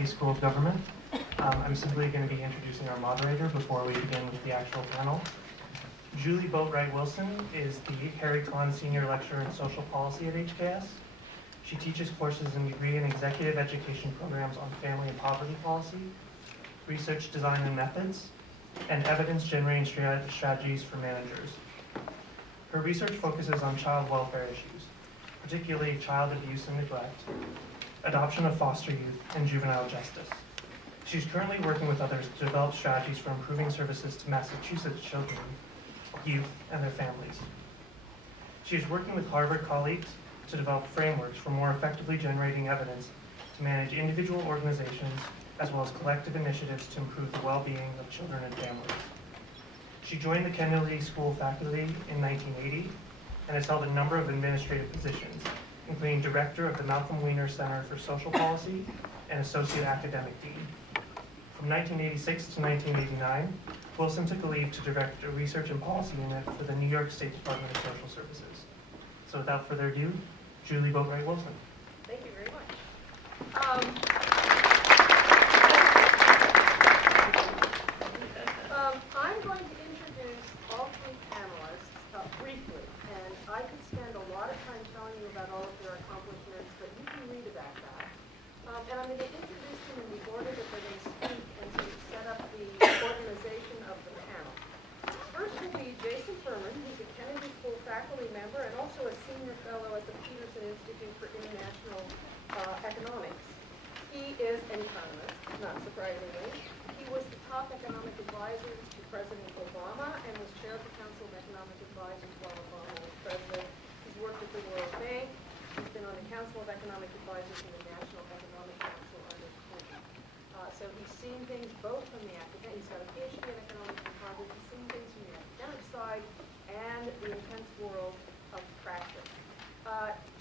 Kennedy School of Government. I'm simply going to be introducing our moderator before we begin with the actual panel. Julie Boatwright-Wilson is the Harry Kahn Senior Lecturer in Social Policy at HKS. She teaches courses in degree and executive education programs on family and poverty policy, research design and methods, and evidence-generating strategies for managers. Her research focuses on child welfare issues, particularly child abuse and neglect, adoption of foster youth, and juvenile justice. She's currently working with others to develop strategies for improving services to Massachusetts children, youth, and their families. She is working with Harvard colleagues to develop frameworks for more effectively generating evidence to manage individual organizations as well as collective initiatives to improve the well-being of children and families. She joined the Kennedy School faculty in 1980 and has held a number of administrative positions, including Director of the Malcolm Weiner Center for Social Policy and Associate Academic Dean. From 1986 to 1989, Wilson took a leave to direct a research and policy unit for the New York State Department of Social Services. So without further ado, Julie Boatwright-Wilson. Thank you very much. I'm going to introduce all three panelists briefly, and I could spend a lot of time telling you about all of their accomplishments, but you can read about that. And I'm going to introduce them in the order that they're going to speak and sort of set up the organization of the panel. First will be Jason Furman, who's a Kennedy School faculty member and also a senior fellow at the Peterson Institute for International Economics. He is an economist, not surprisingly. He was the top economic advisor to President Obama and was chair of the Council of Economic Advisors while Obama was president. He's worked at the World Bank. He's been on the Council of Economic Advisors and the National Economic Council under Clinton. So he's seen things both from the academic, he's got a PhD in economics and Harvard, he's seen things from the academic side and the intense world of practice.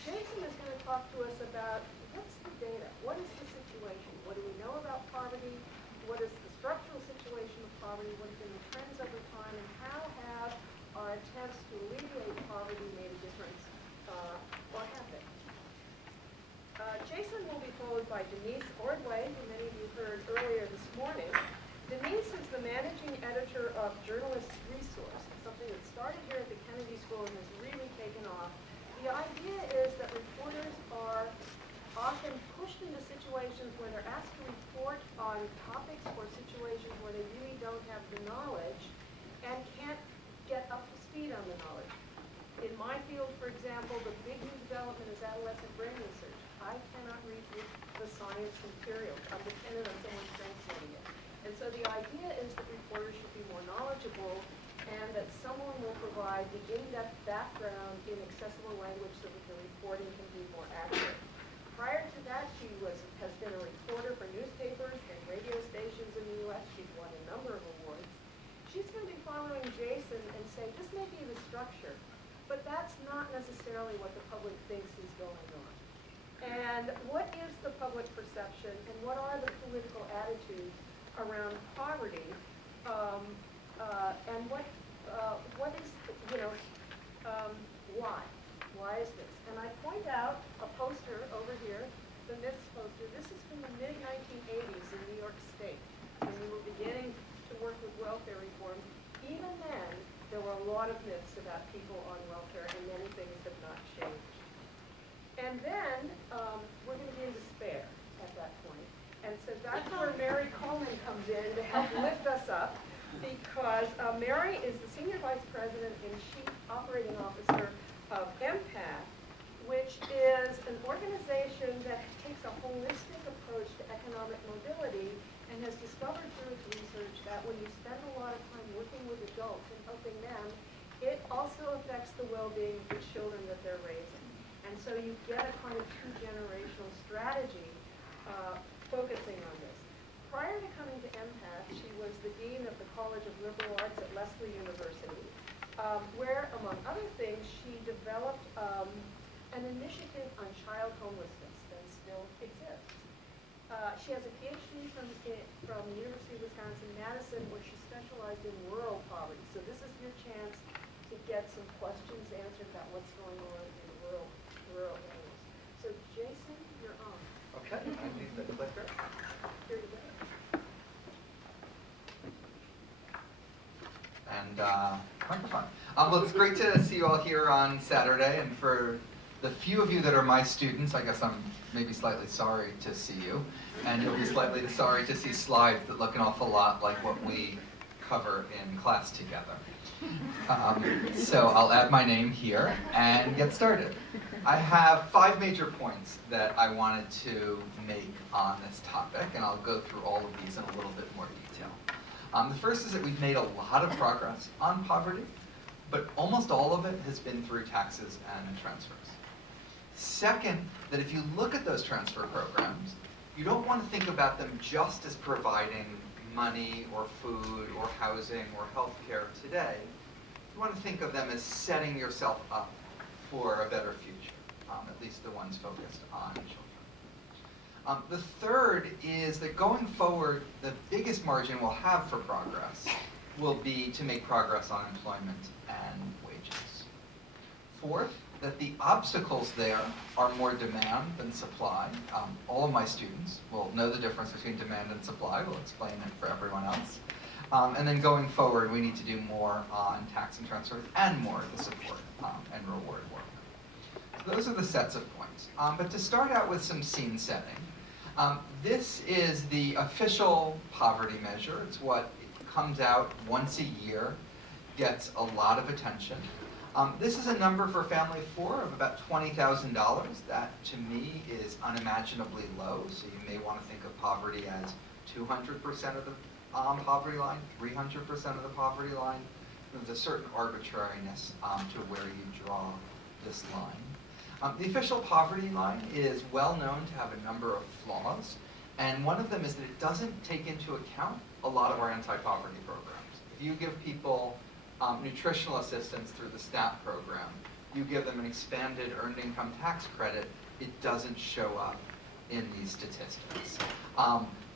Jason is going to talk to us about what's the data, what is the situation, what do we know about poverty, what is the structural situation of poverty, what have been the trends over time, and how have our attempts to alleviate poverty made a difference, or have they? Jason will be followed by Denise Ordway, who many of you heard earlier this morning. Denise is the managing editor of Journalists Resource, something that started here at the Kennedy School and has really taken off. The idea is that reporters are often pushed into situations where they're asked to report on topics or situations where they really don't have the knowledge and can't get up to speed on the knowledge. In my field, for example, the big new development is adolescent brain research. I cannot read the science material. I'm dependent on someone translating it. And so the idea is that reporters should be more knowledgeable and that someone will provide the in-depth background in accessible language so that the reporting can be more accurate. Prior to that, she has been a reporter for newspapers and radio stations in the U.S. She's won a number of awards. She's going to be following Jason and say, this may be the structure, but that's not necessarily what the public thinks is going on. And what is the public perception, and what are the political attitudes around poverty, and what is, why? Why is this? And I point out a poster over here, the myths poster. This is from the mid-1980s in New York State, when we were beginning to work with welfare reform. Even then, there were a lot of myths about people on welfare, and many things have not changed. And then we're going to be in despair at that point. And so that's where Mary Coleman comes in to help lift us up, because Mary is the Senior Vice President and Chief Operating Officer of MPAC, which is an organization that takes a holistic approach to economic mobility and has discovered through its research that when you spend a lot of time working with adults and helping them, it also affects the well-being of the children that they're raising. And so you get a kind of two-generational strategy focusing on this. Prior to coming to MPAC, she was the Dean of the College of Liberal Arts at Lesley University, where, among other things, she developed an initiative on child homelessness that still exists. She has a PhD from the University of Wisconsin-Madison, where she specialized in rural poverty. So this is your chance to get some questions answered about what's going on in rural areas. So Jason, you're on. Okay, I need the clicker. and microphone. Well, it's great to see you all here on Saturday, and for the few of you that are my students, I guess I'm maybe slightly sorry to see you, and you'll be slightly sorry to see slides that look an awful lot like what we cover in class together. So I'll add my name here and get started. I have 5 major points that I wanted to make on this topic, and I'll go through all of these in a little bit more detail. The first is that we've made a lot of progress on poverty, but almost all of it has been through taxes and transfers. Second, that if you look at those transfer programs, you don't want to think about them just as providing money or food or housing or health care today. You want to think of them as setting yourself up for a better future, at least the ones focused on children. The third is that going forward, the biggest margin we'll have for progress will be to make progress on employment and wages. Fourth, that the obstacles there are more demand than supply. All of my students will know the difference between demand and supply. We'll explain it for everyone else. And then going forward, we need to do more on tax and transfers and more to support and reward work. So those are the sets of points. But to start out with some scene setting, this is the official poverty measure. It's what comes out once a year, gets a lot of attention. This is a number for a family of 4 of about $20,000. That, to me, is unimaginably low. So you may want to think of poverty as 200% of the poverty line, 300% of the poverty line. There's a certain arbitrariness to where you draw this line. The official poverty line is well known to have a number of flaws, and one of them is that it doesn't take into account a lot of our anti-poverty programs. If you give people nutritional assistance through the SNAP program, you give them an expanded earned income tax credit, it doesn't show up in these statistics.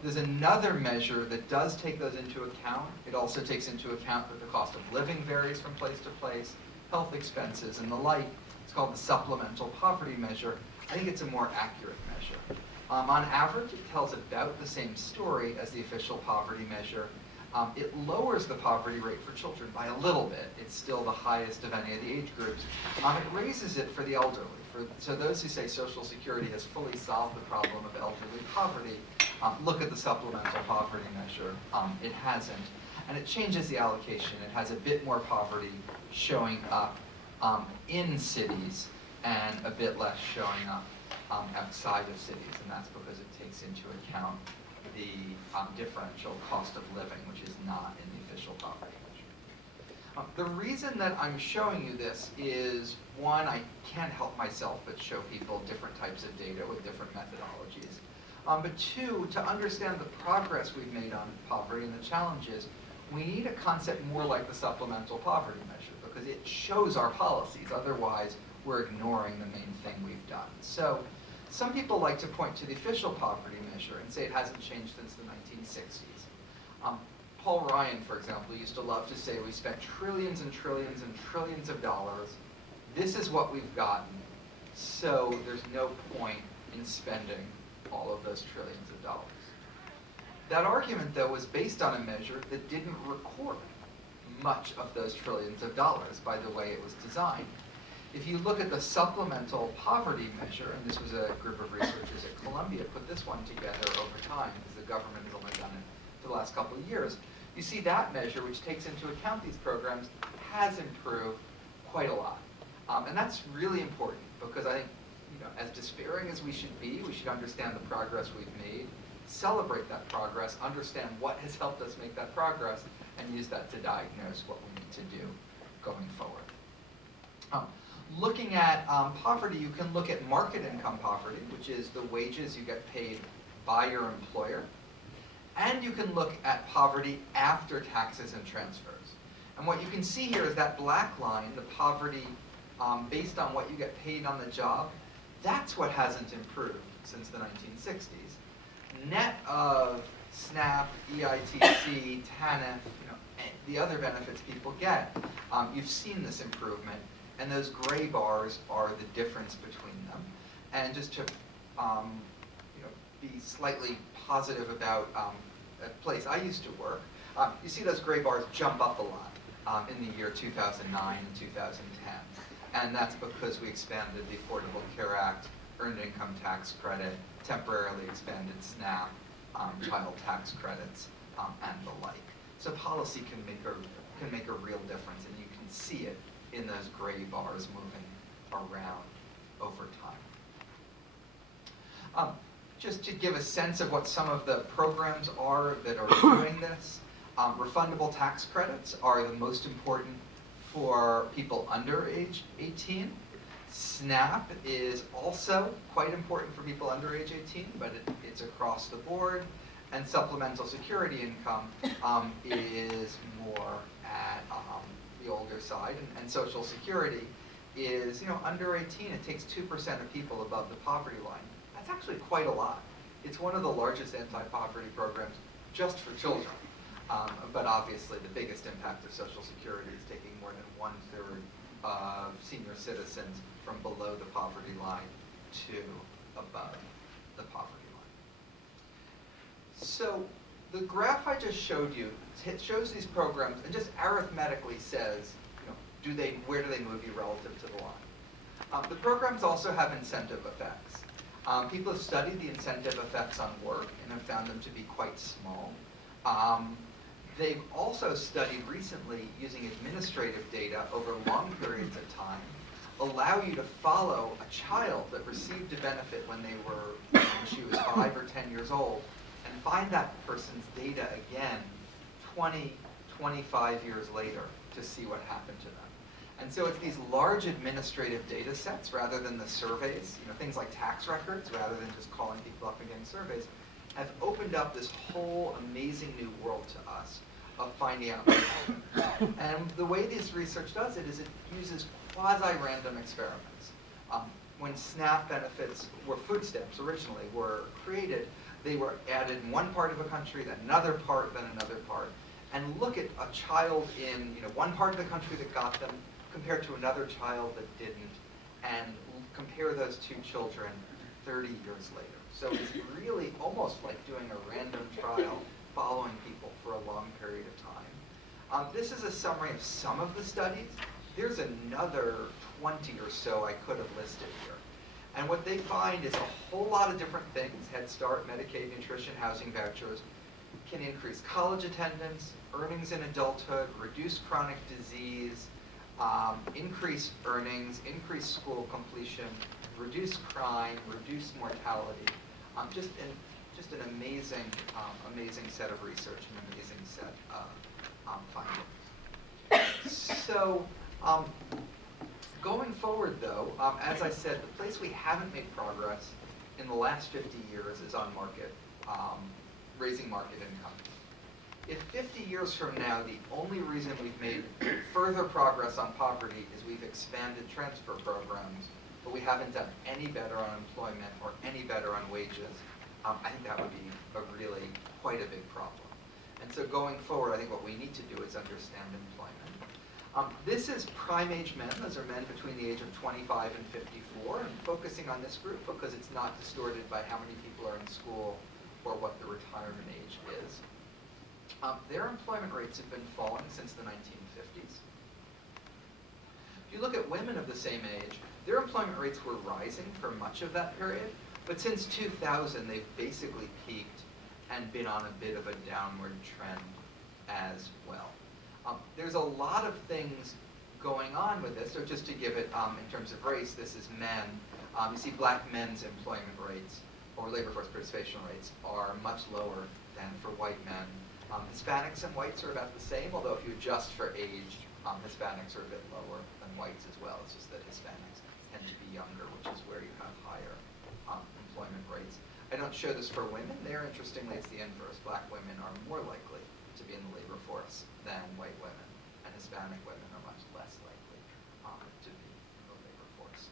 There's another measure that does take those into account. It also takes into account that the cost of living varies from place to place, health expenses and the like. It's called the supplemental poverty measure. I think it's a more accurate measure. On average, it tells about the same story as the official poverty measure. It lowers the poverty rate for children by a little bit. It's still the highest of any of the age groups. It raises it for the elderly. So those who say Social Security has fully solved the problem of elderly poverty, look at the supplemental poverty measure. It hasn't. And it changes the allocation. It has a bit more poverty showing up in cities and a bit less showing up outside of cities. And that's because it takes into account the differential cost of living, which is not in the official poverty measure. The reason that I'm showing you this is, one, I can't help myself but show people different types of data with different methodologies. But two, to understand the progress we've made on poverty and the challenges, we need a concept more like the supplemental poverty measure, because it shows our policies. Otherwise, we're ignoring the main thing we've done. So some people like to point to the official poverty measure and say it hasn't changed since the 1960s. Paul Ryan, for example, used to love to say we spent trillions and trillions and trillions of dollars. This is what we've gotten, so there's no point in spending all of those trillions of dollars. That argument, though, was based on a measure that didn't record much of those trillions of dollars by the way it was designed. If you look at the supplemental poverty measure, and this was a group of researchers at Columbia put this one together over time, because the government has only done it for the last couple of years, you see that measure, which takes into account these programs, has improved quite a lot. And that's really important, because I think, as despairing as we should be, we should understand the progress we've made, celebrate that progress, understand what has helped us make that progress, and use that to diagnose what we need to do going forward. Looking at poverty, you can look at market income poverty, which is the wages you get paid by your employer. And you can look at poverty after taxes and transfers. And what you can see here is that black line, the poverty based on what you get paid on the job, that's what hasn't improved since the 1960s. Net of SNAP, EITC, TANF, the other benefits people get, you've seen this improvement. And those gray bars are the difference between them. And just to be slightly positive about a place I used to work, you see those gray bars jump up a lot. in the year 2009 and 2010. And that's because we expanded the Affordable Care Act, Earned Income Tax Credit, temporarily expanded SNAP, child tax credits, and the like. So policy can make a real difference, and you can see it in those gray bars moving around over time. Just to give a sense of what some of the programs are that are doing this, refundable tax credits are the most important for people under age 18. SNAP is also quite important for people under age 18, but it's across the board. And supplemental security income is more at the older side. And Social Security is, under 18, it takes 2% of people above the poverty line. That's actually quite a lot. It's one of the largest anti-poverty programs just for children. But obviously the biggest impact of Social Security is taking more than 1/3 of senior citizens from below the poverty line to above the poverty line. So the graph I just showed you, it shows these programs and just arithmetically says, where do they move you relative to the line? The programs also have incentive effects. People have studied the incentive effects on work and have found them to be quite small. They've also studied recently using administrative data over long periods of time, allow you to follow a child that received a benefit when she was 5 or 10 years old, and find that person's data again 20, 25 years later to see what happened to them. And so it's these large administrative data sets rather than the surveys, things like tax records rather than just calling people up and getting surveys, have opened up this whole amazing new world to us of finding out. And the way this research does it is it uses quasi-random experiments. When SNAP benefits were food stamps originally were created, they were added in one part of a country, then another part, then another part, and look at a child in one part of the country that got them compared to another child that didn't, and compare those two children 30 years later. So it's really almost like doing a random trial following people for a long period of time. This is a summary of some of the studies. There's another 20 or so I could have listed here. And what they find is a whole lot of different things. Head Start, Medicaid, nutrition, housing vouchers can increase college attendance, earnings in adulthood, reduce chronic disease, increase earnings, increase school completion, reduce crime, reduce mortality. Just an amazing, amazing set of research and amazing set of findings. So going forward, though, as I said, the place we haven't made progress in the last 50 years is on raising market income. If 50 years from now, the only reason we've made further progress on poverty is we've expanded transfer programs, but we haven't done any better on employment or any better on wages, I think that would be quite a big problem. And so going forward, I think what we need to do is understand employment. This is prime-age men. Those are men between the age of 25 and 54, and focusing on this group because it's not distorted by how many people are in school or what the retirement age is. Their employment rates have been falling since the 1950s. If you look at women of the same age, their employment rates were rising for much of that period, but since 2000, they've basically peaked and been on a bit of a downward trend as well. There's a lot of things going on with this, so just to give it in terms of race, this is men. You see black men's employment rates or labor force participation rates are much lower than for white men. Hispanics and whites are about the same, although if you adjust for age, Hispanics are a bit lower than whites as well. It's just that Hispanics tend to be younger, which is where you have higher employment rates. I don't show this for women. There, interestingly, it's the inverse. Black women are more likely to be in the labor force than white women, and Hispanic women are much less likely to be in the labor force.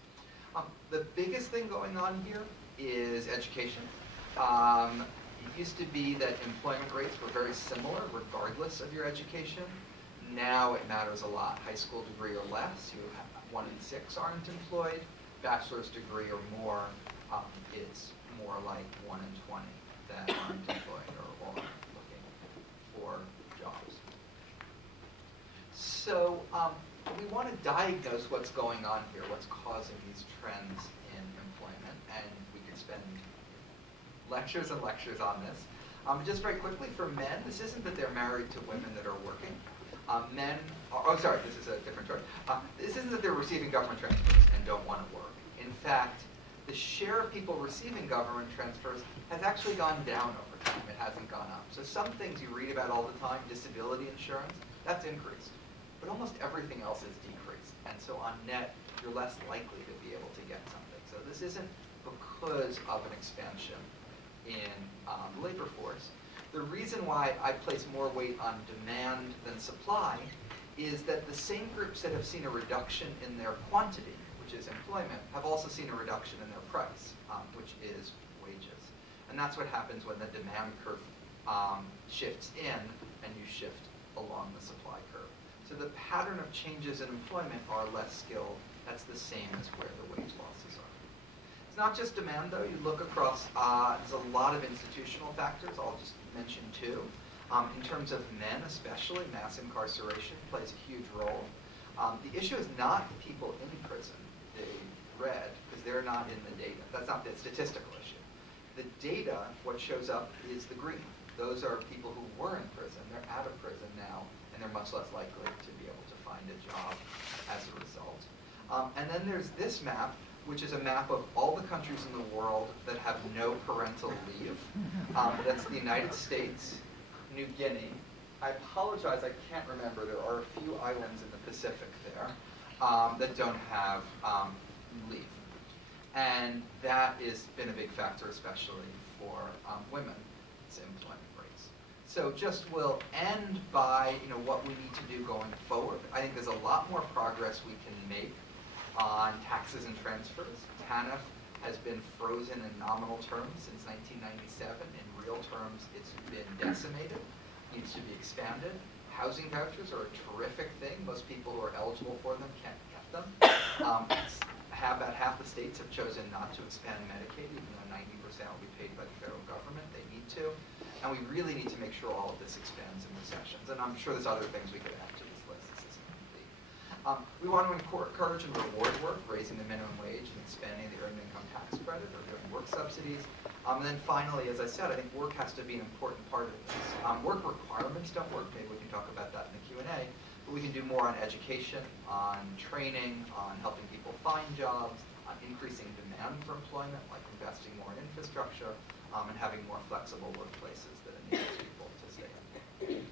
The biggest thing going on here is education. It used to be that employment rates were very similar regardless of your education. Now it matters a lot. High school degree or less, 1 in 6 aren't employed. Bachelor's degree or more, it's more like 1 in 20 that aren't employed or looking for jobs. want to diagnose what's going on here, what's causing these trends in employment, and we could spend lectures and lectures on this. Just very quickly, for men, this isn't that they're married to women that are working. Men are, oh sorry, this is a different chart. This isn't that they're receiving government transfers and don't want to work. In fact, the share of people receiving government transfers has actually gone down over time. It hasn't gone up. So some things you read about all the time, disability insurance, that's increased. But almost everything else is decreased. And so on net, you're less likely to be able to get something. So this isn't because of an expansion in the labor force. The reason why I place more weight on demand than supply is that the same groups that have seen a reduction in their quantity, which is employment, have also seen a reduction in their price, which is wages. And that's what happens when the demand curve shifts in and you shift along the supply curve. So the pattern of changes in employment are less skilled. That's the same as where the wage losses are. It's not just demand, though. You look across, there's a lot of institutional factors. I'll just mention two. In terms of men especially, mass incarceration plays a huge role. The issue is not people in prison, the red, because they're not in the data. That's not the statistical issue. The data, what shows up is the green. Those are people who were in prison. They're out of prison now, and they're much less likely to be able to find a job as a result. And then there's this map, which is a map of all the countries in the world that have no parental leave. That's the United States, New Guinea. I apologize, I can't remember. There are a few islands in the Pacific there that don't have leave. And that has been a big factor, especially for women's employment rates. So just we'll end by what we need to do going forward. I think there's a lot more progress we can make on taxes and transfers. TANF has been frozen in nominal terms since 1997. In real terms, it's been decimated, needs to be expanded. Housing vouchers are a terrific thing. Most people who are eligible for them can't get them. About half the states have chosen not to expand Medicaid, even though 90% will be paid by the federal government. They need to. And we really need to make sure all of this expands in recessions. And I'm sure there's other things we could add to this list. This isn't complete. We want to encourage and reward work, raising the minimum wage and expanding the earned income tax credit or doing work subsidies. And then finally, as I said, I think work has to be an important part of this. Work requirements don't work. Maybe we can talk about that in the Q&A. But we can do more on education, on training, on helping people find jobs, on increasing demand for employment, like investing more in infrastructure, and having more flexible workplaces that enables people to stay in.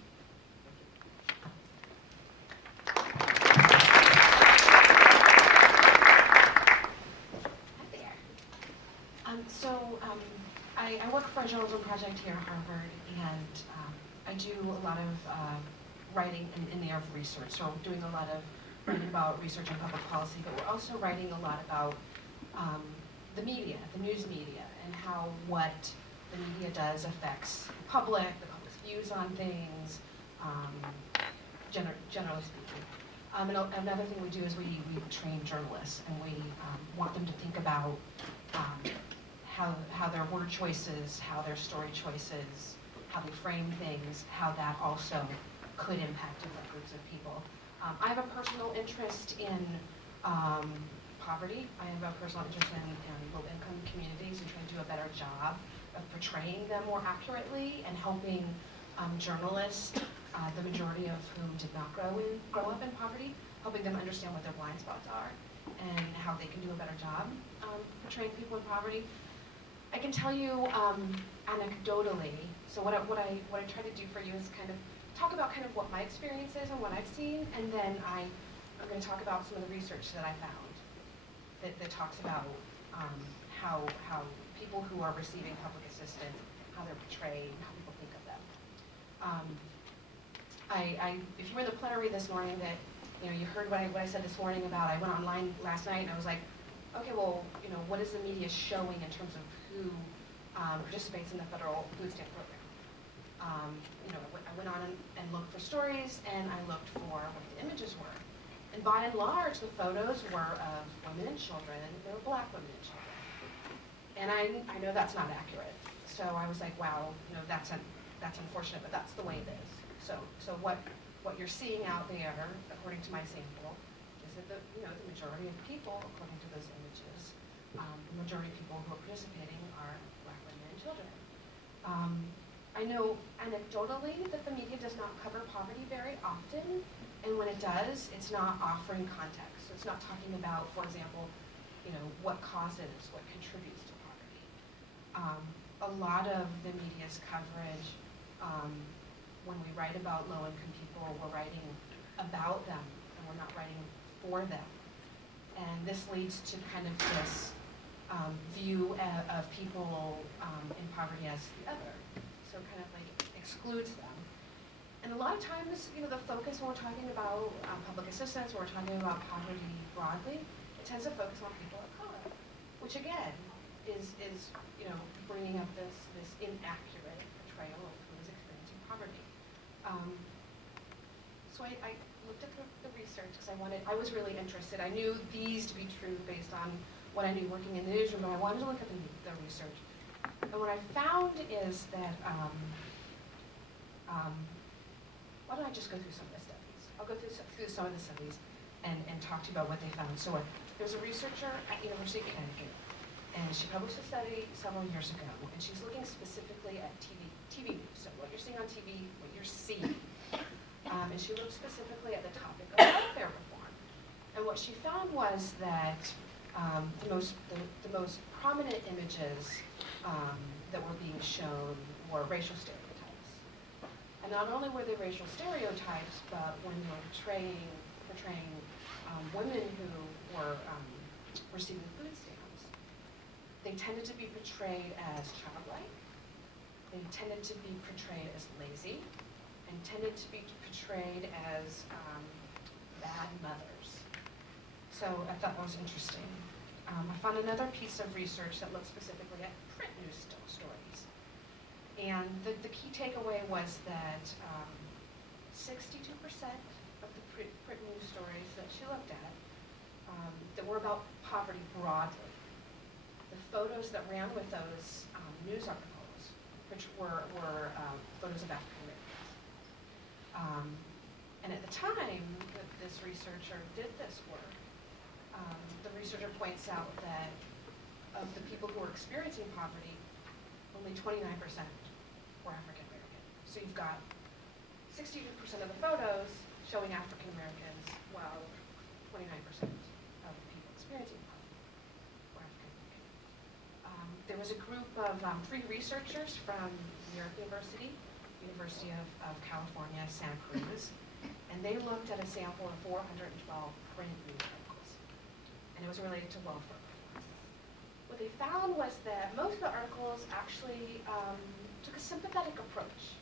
I work for a journalism project here at Harvard, and I do a lot of writing in the area of research. So we're doing a lot of writing about research on public policy, but we're also writing a lot about the media, the news media, and how what the media does affects the public's views on things, generally speaking. And another thing we do is we train journalists, and we want them to think about how their word choices, how their story choices, how they frame things, how that also could impact different groups of people. I have a personal interest in poverty. I have a personal interest in low-income communities and trying to do a better job of portraying them more accurately and helping journalists, the majority of whom did not grow up in poverty, helping them understand what their blind spots are and how they can do a better job portraying people in poverty. I can tell you anecdotally. So what I try to do for you is kind of talk about kind of what my experience is and what I've seen, and then I'm going to talk about some of the research that I found that talks about how people who are receiving public assistance, how they're portrayed, how people think of them. If you were in the plenary this morning, that you heard what I said this morning about. I went online last night and I was like, okay, well, what is the media showing in terms of who participates in the federal food stamp program? I went on and looked for stories, and I looked for what the images were. And by and large, the photos were of women and children. They were black women and children. And I know that's not accurate. So I was like, wow, that's unfortunate, but that's the way it is. So what you're seeing out there, according to my sample, that the majority of people, according to those images, the majority of people who are participating are Black women and children. I know anecdotally that the media does not cover poverty very often, and when it does, it's not offering context. So it's not talking about, for example, what causes, what contributes to poverty. A lot of the media's coverage, when we write about low-income people, we're writing about them, and we're not writing for them. And this leads to kind of this view of people in poverty as the other. So kind of like excludes them. And a lot of times, the focus when we're talking about public assistance, or we're talking about poverty broadly, it tends to focus on people of color, which again is bringing up this inaccurate portrayal of who is experiencing poverty. So I looked at the research because I was really interested. I knew these to be true based on what I knew working in the newsroom, but I wanted to look at the research. And what I found is that, why don't I just go through some of the studies? I'll go through some of the studies and talk to you about what they found. So there's a researcher at University of Connecticut, and she published a study several years ago, and she's looking specifically at TV news, so what you're seeing on TV, what you're seeing. And she looked specifically at the topic of welfare reform. And what she found was that the most prominent images that were being shown were racial stereotypes. And not only were they racial stereotypes, but when you were portraying women who were receiving food stamps, they tended to be portrayed as childlike, they tended to be portrayed as lazy, and tended to be portrayed as bad mothers. So I thought that was interesting. I found another piece of research that looked specifically at print news stories. And the key takeaway was that 62% of the print news stories that she looked at that were about poverty broadly, the photos that ran with those news articles, which were photos of African Americans. And at the time that this researcher did this work, the researcher points out that of the people who were experiencing poverty, only 29% were African American. So you've got 62% of the photos showing African Americans, while 29% of the people experiencing poverty were African American. There was a group of 3 researchers from New York University, University of California, Santa Cruz, and they looked at a sample of 412 print news articles, and it was related to welfare reform. What they found was that most of the articles actually took a sympathetic approach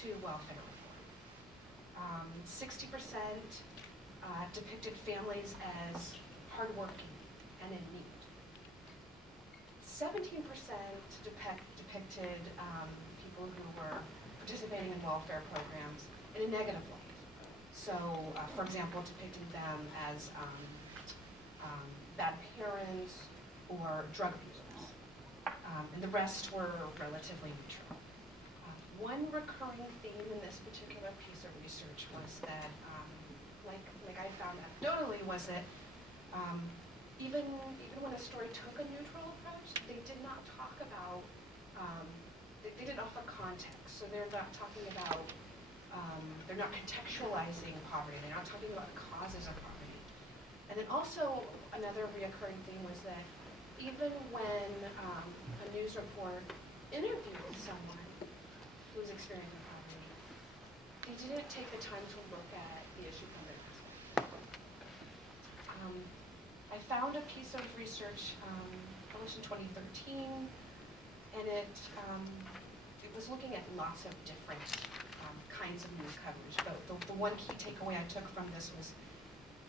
to welfare reform. 60% depicted families as hardworking and in need. 17% depicted people who were participating in welfare programs in a negative light. So, for example, depicting them as bad parents or drug abusers. And the rest were relatively neutral. One recurring theme in this particular piece of research was that, like I found anecdotally, was that even when a story took a neutral approach, they did not talk about, they didn't offer context. So they're not talking about, they're not contextualizing poverty. They're not talking about the causes of poverty. And then also another reoccurring theme was that even when a news report interviewed someone who was experiencing poverty, they didn't take the time to look at the issue from their perspective. I found a piece of research published in 2013, and it was looking at lots of different kinds of news coverage. But the one key takeaway I took from this was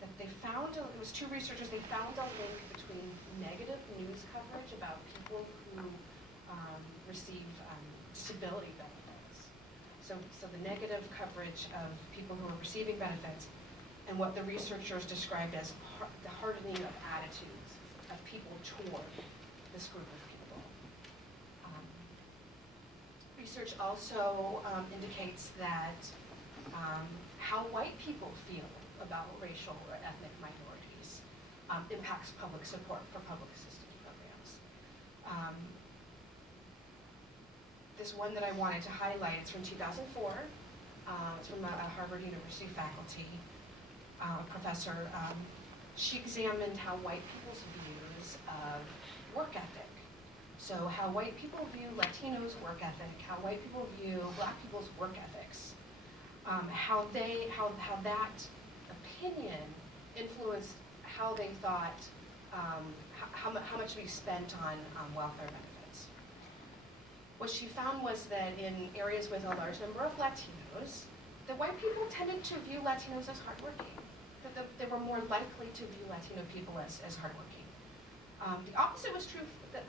that they found, it was 2 researchers, they found a link between negative news coverage about people who receive disability benefits. So the negative coverage of people who are receiving benefits, and what the researchers described as the hardening of attitudes of people toward this group of people. Research also indicates that how white people feel about racial or ethnic minorities impacts public support for public assistance programs. This one that I wanted to highlight is from 2004. It's from a Harvard University faculty professor. She examined how white people's views of work ethic. So how white people view Latinos' work ethic, how white people view Black people's work ethics, how that opinion influenced how they thought, how much we spent on welfare benefits. What she found was that in areas with a large number of Latinos, the white people tended to view Latinos as hardworking. That they were more likely to view Latino people as hardworking. The opposite was true for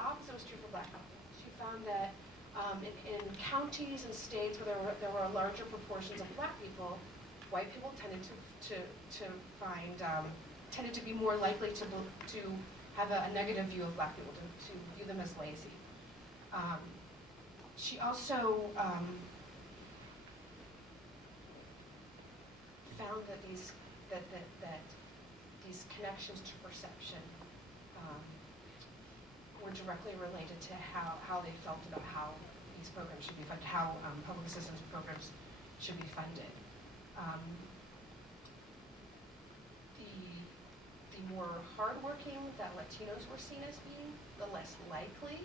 Black people. She found that in counties and states where there were larger proportions of Black people, white people tended to be more likely to have a negative view of Black people, to view them as lazy. She also found that these connections to perception were directly related to how they felt about how these programs should be funded, how public assistance programs should be funded. The more hardworking that Latinos were seen as being, the less likely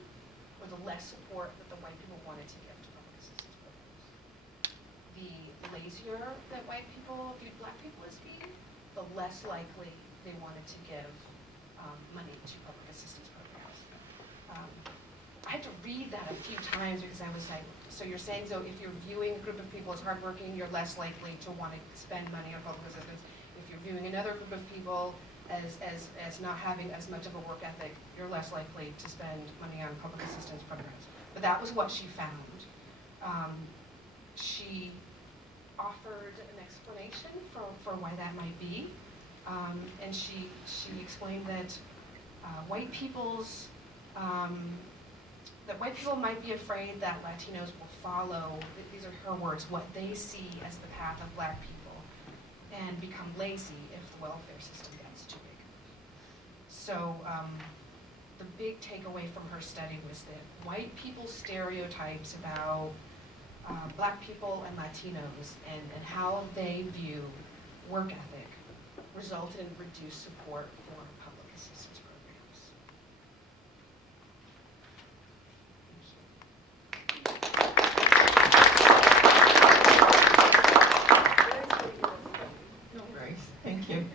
or the less support that the white people wanted to give to public assistance programs. The lazier that white people viewed Black people as being, the less likely they wanted to give money to public assistance programs. I had to read that a few times because I was like, so you're saying, so if you're viewing a group of people as hardworking, you're less likely to want to spend money on public assistance. If you're viewing another group of people as not having as much of a work ethic, you're less likely to spend money on public assistance programs. But that was what she found. She offered an explanation for why that might be. And she explained that white people might be afraid that Latinos will follow, these are her words, what they see as the path of Black people and become lazy if the welfare system gets too big. So the big takeaway from her study was that white people's stereotypes about Black people and Latinos and how they view work ethic resulted in reduced support for public assistance programs. No worries. Thank you.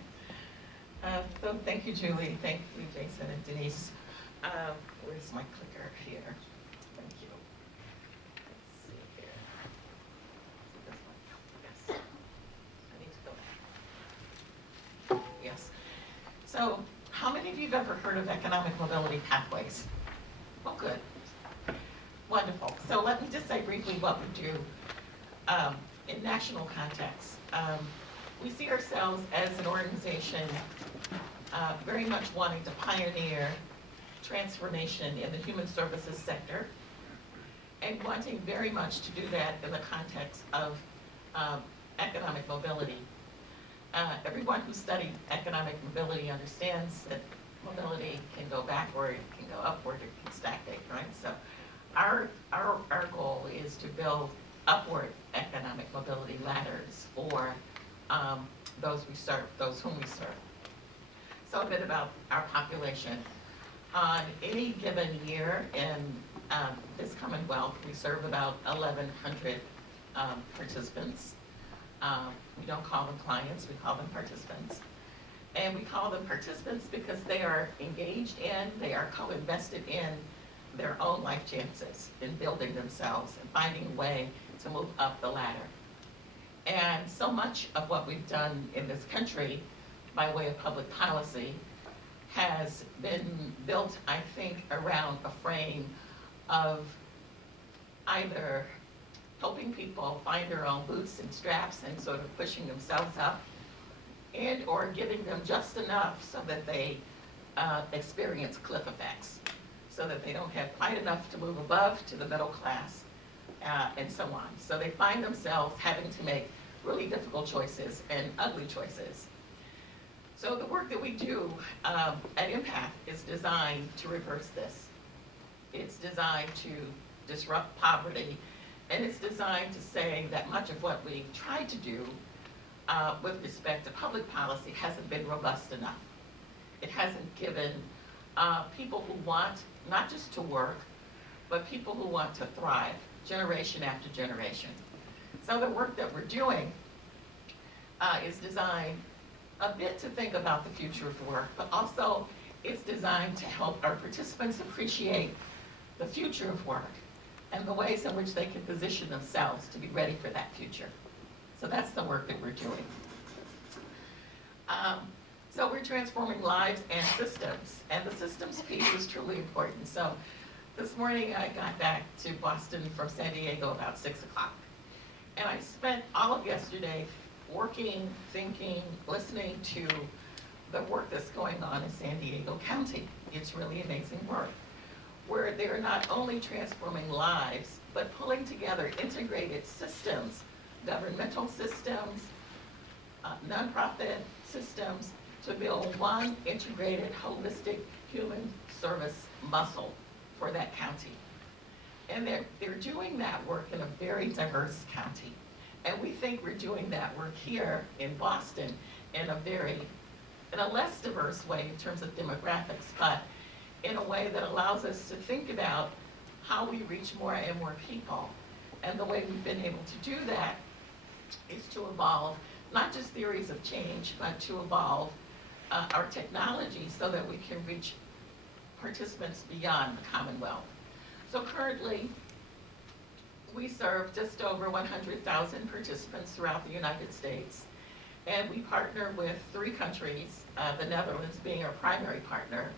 So thank you, Julie. Thank you, Jason and Denise. Where's my clicker here? Thank you. Let's see here. This one. Yes. I need to go back. Yes. So how many of you have ever heard of economic mobility pathways? Well, good. Wonderful. So let me just say briefly what we do in national context. We see ourselves as an organization very much wanting to pioneer transformation in the human services sector and wanting very much to do that in the context of economic mobility. Everyone who studied economic mobility understands that mobility can go backward, it can go upward, it can stagnate, right? So our goal is to build upward economic mobility ladders for those we serve, those whom we serve. So a bit about our population. On any given year in this Commonwealth, we serve about 1,100 participants. We don't call them clients, we call them participants. And we call them participants because they are engaged in, they are co-invested in their own life chances, in building themselves and finding a way to move up the ladder. And so much of what we've done in this country by way of public policy has been built, I think, around a frame of either helping people find their own boots and straps and sort of pushing themselves up, and or giving them just enough so that they experience cliff effects, so that they don't have quite enough to move above to the middle class, and so on. So they find themselves having to make really difficult choices and ugly choices So the work that we do at Impact is designed to reverse this. It's designed to disrupt poverty, and it's designed to say that much of what we tried to do with respect to public policy hasn't been robust enough. It hasn't given people who want not just to work, but people who want to thrive, generation after generation. So the work that we're doing is designed a bit to think about the future of work, but also it's designed to help our participants appreciate the future of work and the ways in which they can position themselves to be ready for that future. So that's the work that we're doing. So we're transforming lives and systems, and the systems piece is truly important. So this morning I got back to Boston from San Diego about 6 o'clock, and I spent all of yesterday working, thinking, listening to the work that's going on in San Diego County. It's really amazing work, where they're not only transforming lives, but pulling together integrated systems, governmental systems, nonprofit systems, to build one integrated, holistic human service muscle for that county. And they're doing that work in a very diverse county. And we think we're doing that work here in Boston in a less diverse way in terms of demographics, but in a way that allows us to think about how we reach more and more people. And the way we've been able to do that is to evolve not just theories of change, but to evolve our technology so that we can reach participants beyond the Commonwealth. So currently, we serve just over 100,000 participants throughout the United States, and we partner with 3 countries, the Netherlands being our primary partner.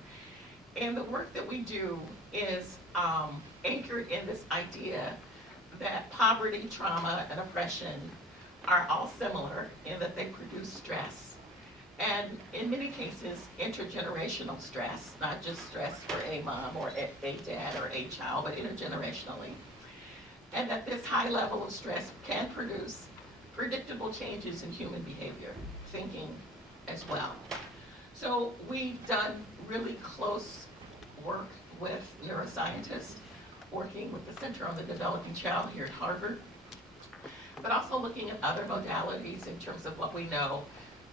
And the work that we do is anchored in this idea that poverty, trauma, and oppression are all similar in that they produce stress. And in many cases, intergenerational stress, not just stress for a mom or a dad or a child, but intergenerationally. And that this high level of stress can produce predictable changes in human behavior, thinking as well. So we've done really close work with neuroscientists, working with the Center on the Developing Child here at Harvard, but also looking at other modalities in terms of what we know.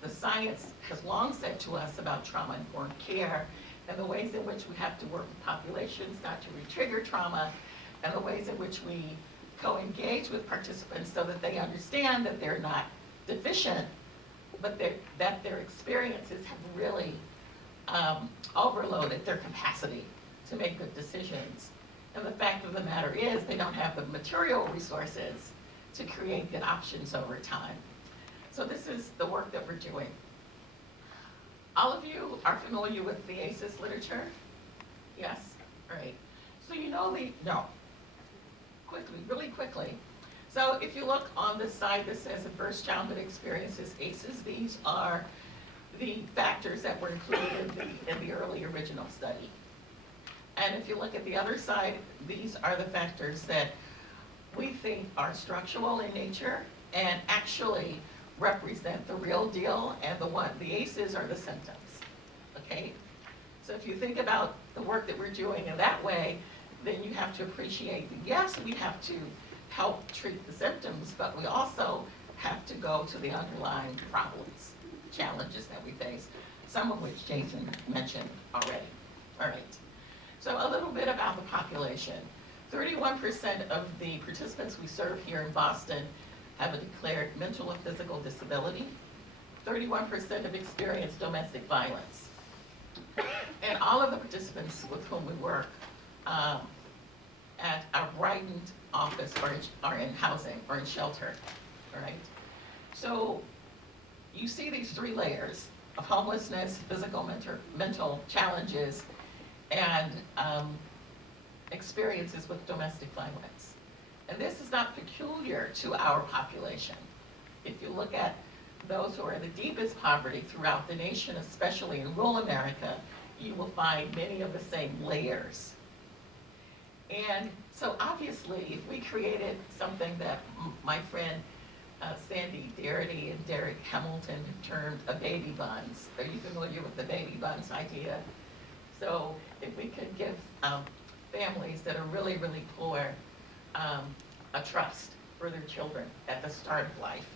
The science has long said to us about trauma-informed care and the ways in which we have to work with populations not to re-trigger trauma, and the ways in which we co-engage with participants so that they understand that they're not deficient, but that their experiences have really overloaded their capacity to make good decisions. And the fact of the matter is they don't have the material resources to create good options over time. So this is the work that we're doing. All of you are familiar with VHS Literature? Yes? All right. So you know quickly, really quickly. So if you look on this side that says adverse childhood experiences, ACEs, these are the factors that were included in the early original study. And if you look at the other side, these are the factors that we think are structural in nature and actually represent the real deal, and the ACEs are the symptoms, okay? So if you think about the work that we're doing in that way, then you have to appreciate that yes, we have to help treat the symptoms, but we also have to go to the underlying problems, challenges that we face, some of which Jason mentioned already. All right, so a little bit about the population. 31% of the participants we serve here in Boston have a declared mental and physical disability. 31% have experienced domestic violence. And all of the participants with whom we work at our Brighton office are in housing or in shelter, all right? So you see these 3 layers of homelessness, physical, mental challenges, and experiences with domestic violence. And this is not peculiar to our population. If you look at those who are in the deepest poverty throughout the nation, especially in rural America, you will find many of the same layers. And so obviously, if we created something that my friend Sandy Darity and Derek Hamilton termed a baby buns. Are you familiar with the baby buns idea? So if we could give families that are really, really poor a trust for their children at the start of life,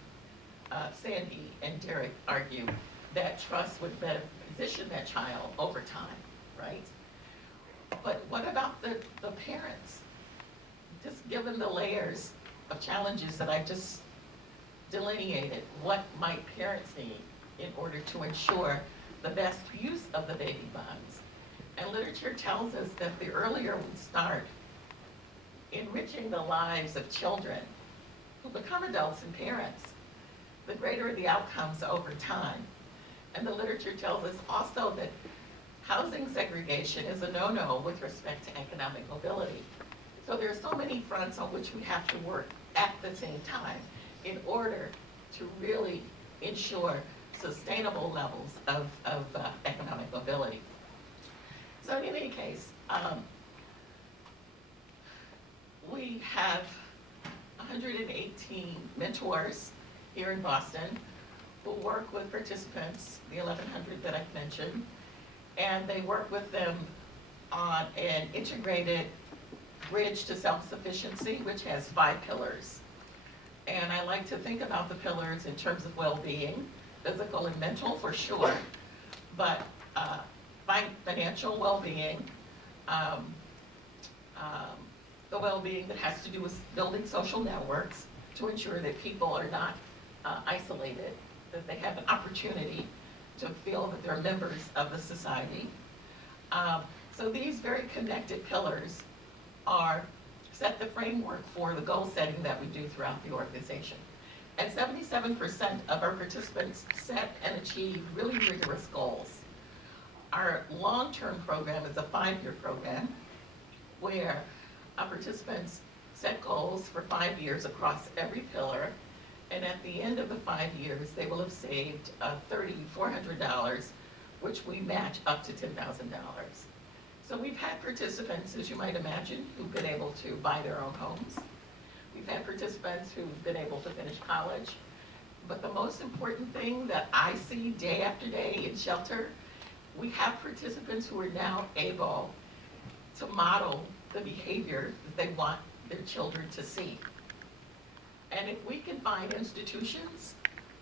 Sandy and Derek argue that trust would better position that child over time, right? But what about the parents? Just given the layers of challenges that I just delineated, what might parents need in order to ensure the best use of the baby bonds? And literature tells us that the earlier we start enriching the lives of children who become adults and parents, the greater the outcomes over time. And the literature tells us also that housing segregation is a no-no with respect to economic mobility. So there are so many fronts on which we have to work at the same time in order to really ensure sustainable levels of economic mobility. So in any case, we have 118 mentors here in Boston who work with participants, the 1,100 that I've mentioned, and they work with them on an integrated bridge to self-sufficiency, which has 5 pillars. And I like to think about the pillars in terms of well-being, physical and mental for sure, but financial well-being, the well-being that has to do with building social networks to ensure that people are not isolated, that they have an opportunity to feel that they're members of the society. So these very connected pillars set the framework for the goal setting that we do throughout the organization. And 77% of our participants set and achieve really rigorous goals. Our long-term program is a 5-year program where our participants set goals for 5 years across every pillar, and at the end of the 5 years, they will have saved $3,400, which we match up to $10,000. So we've had participants, as you might imagine, who've been able to buy their own homes. We've had participants who've been able to finish college. But the most important thing that I see day after day in shelter, we have participants who are now able to model the behavior that they want their children to see. And if we can find institutions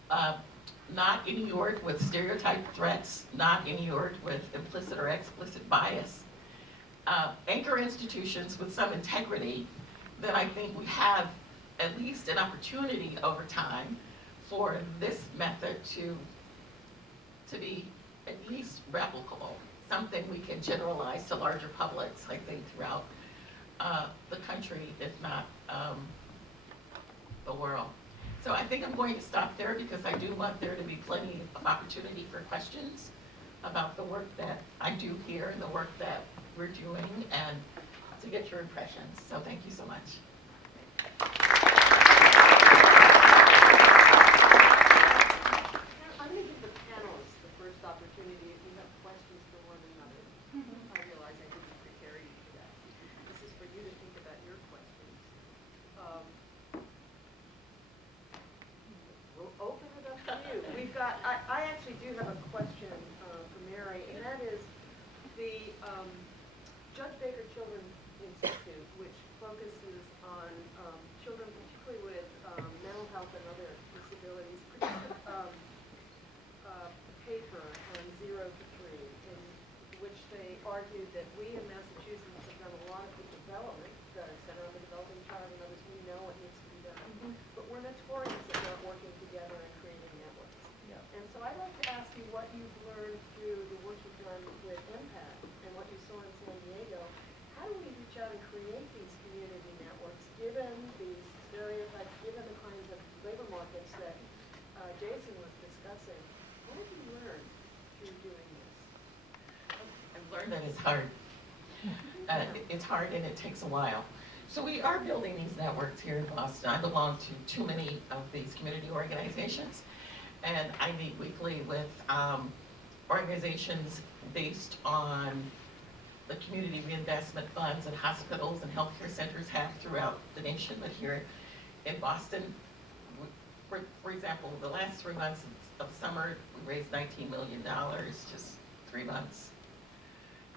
not inured with stereotype threats, not inured with implicit or explicit bias, anchor institutions with some integrity, then I think we have at least an opportunity over time for this method to be at least replicable, something we can generalize to larger publics, I think, throughout the country, if not the world. So I think I'm going to stop there because I do want there to be plenty of opportunity for questions about the work that I do here and the work that we're doing, and to get your impressions. So thank you so much. I'm going to give the panelists the first opportunity if you have questions for one another. I realize I didn't prepare you for that. This is for you to think about your questions. We'll open it up to you. We've got, I actually do have a question for Mary, and that is the Judge Baker Children's Institute, which focuses on children particularly with mental health and other disabilities, paper on 0 to 3, in which they argued that we in Massachusetts have done a lot of good development, the Center on the Developing Child and others, we know what needs to be done, but we're notorious at not working together and creating networks. Yeah. And so I'd like to ask you what you've learned through the work you've done with Impact and what you saw in San Diego. How do we reach out and create these community networks, given these stereotypes, given the kinds of labor markets that Jason was discussing? What have you learned through doing this? I've learned that it's hard. It's hard and it takes a while. So we are building these networks here in Boston. I belong to too many of these community organizations, and I meet weekly with organizations based on the community reinvestment funds that hospitals and healthcare centers have throughout the nation. But here in Boston, for example, the last 3 months of summer, we raised $19 million, just 3 months.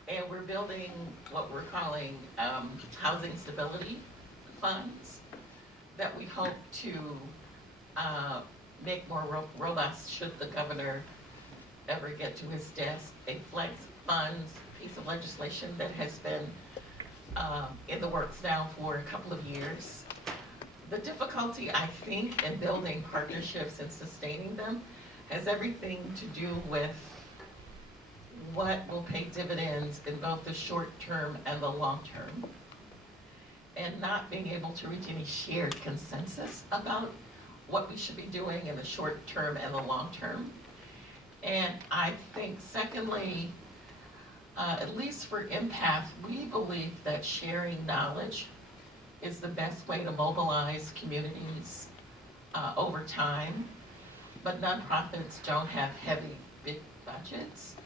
And we're building what we're calling housing stability funds that we hope to make more robust should the governor ever get to his desk. A flex funds piece of legislation that has been in the works now for a couple of years. The difficulty, I think, in building partnerships and sustaining them has everything to do with what will pay dividends in both the short term and the long term, and not being able to reach any shared consensus about what we should be doing in the short term and the long term. And I think secondly, at least for Empath, we believe that sharing knowledge is the best way to mobilize communities over time, but nonprofits don't have heavy, big budgets.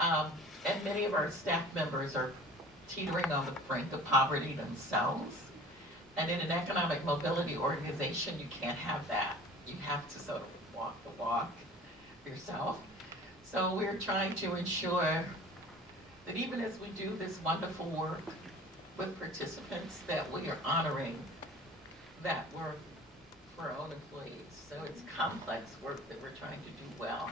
And many of our staff members are teetering on the brink of poverty themselves. And in an economic mobility organization, you can't have that. You have to sort of walk the walk yourself. So we're trying to ensure that even as we do this wonderful work with participants, that we are honoring that work for our own employees. So it's complex work that we're trying to do well.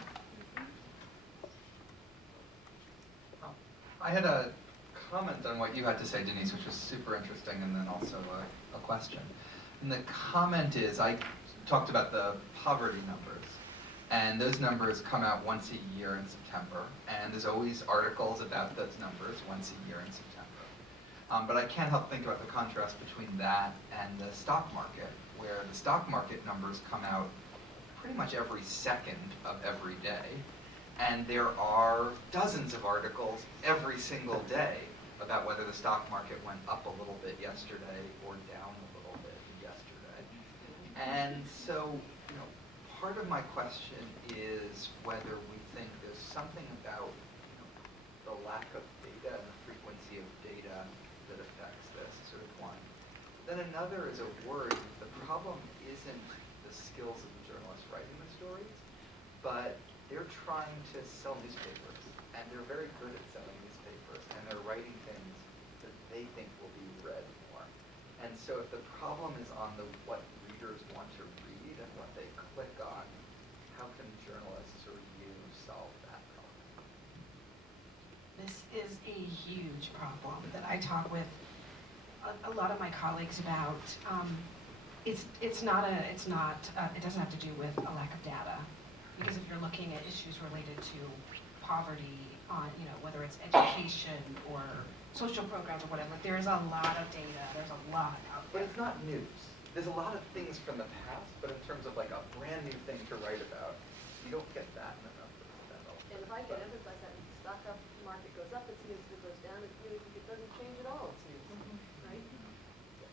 I had a comment on what you had to say, Denise, which was super interesting, and then also a question. And the comment is, I talked about the poverty numbers, and those numbers come out once a year in September, and there's always articles about those numbers once a year in September. But I can't help think about the contrast between that and the stock market, where the stock market numbers come out pretty much every second of every day. And there are dozens of articles every single day about whether the stock market went up a little bit yesterday or down a little bit yesterday. And so, you know, part of my question is whether we think there's something about, you know, the lack of data and the frequency of data that affects this, sort of one. Then another is a word. The problem isn't the skills of the journalists writing the stories, but they're trying to sell newspapers, and they're very good at selling newspapers, and they're writing things that they think will be read more. And so if the problem is on the what readers want to read and what they click on, how can journalists or you solve that problem? This is a huge problem that I talk with a lot of my colleagues about. It doesn't have to do with a lack of data. Because if you're looking at issues related to poverty, whether it's education or social programs or whatever, there's a lot of data. There's a lot out there. But it's not news. There's a lot of things from the past, but in terms of like a brand new thing to write about, you don't get that in the numbers. And if I can emphasize that, if the stock market goes up, it's news. If it goes down, it's news. If it doesn't change at all, it's news. Right?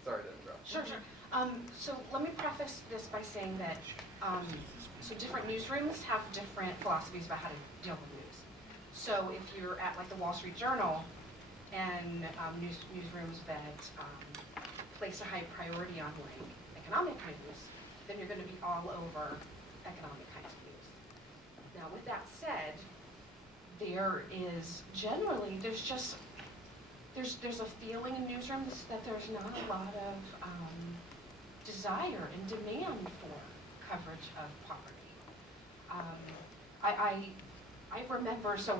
Sorry to interrupt. Sure. So let me preface this by saying that so different newsrooms have different philosophies about how to deal with news. So if you're at like the Wall Street Journal and newsrooms that place a high priority on like economic news, then you're going to be all over economic kinds of news. Now with that said, there's a feeling in newsrooms that there's not a lot of desire and demand for coverage of poverty. I remember, so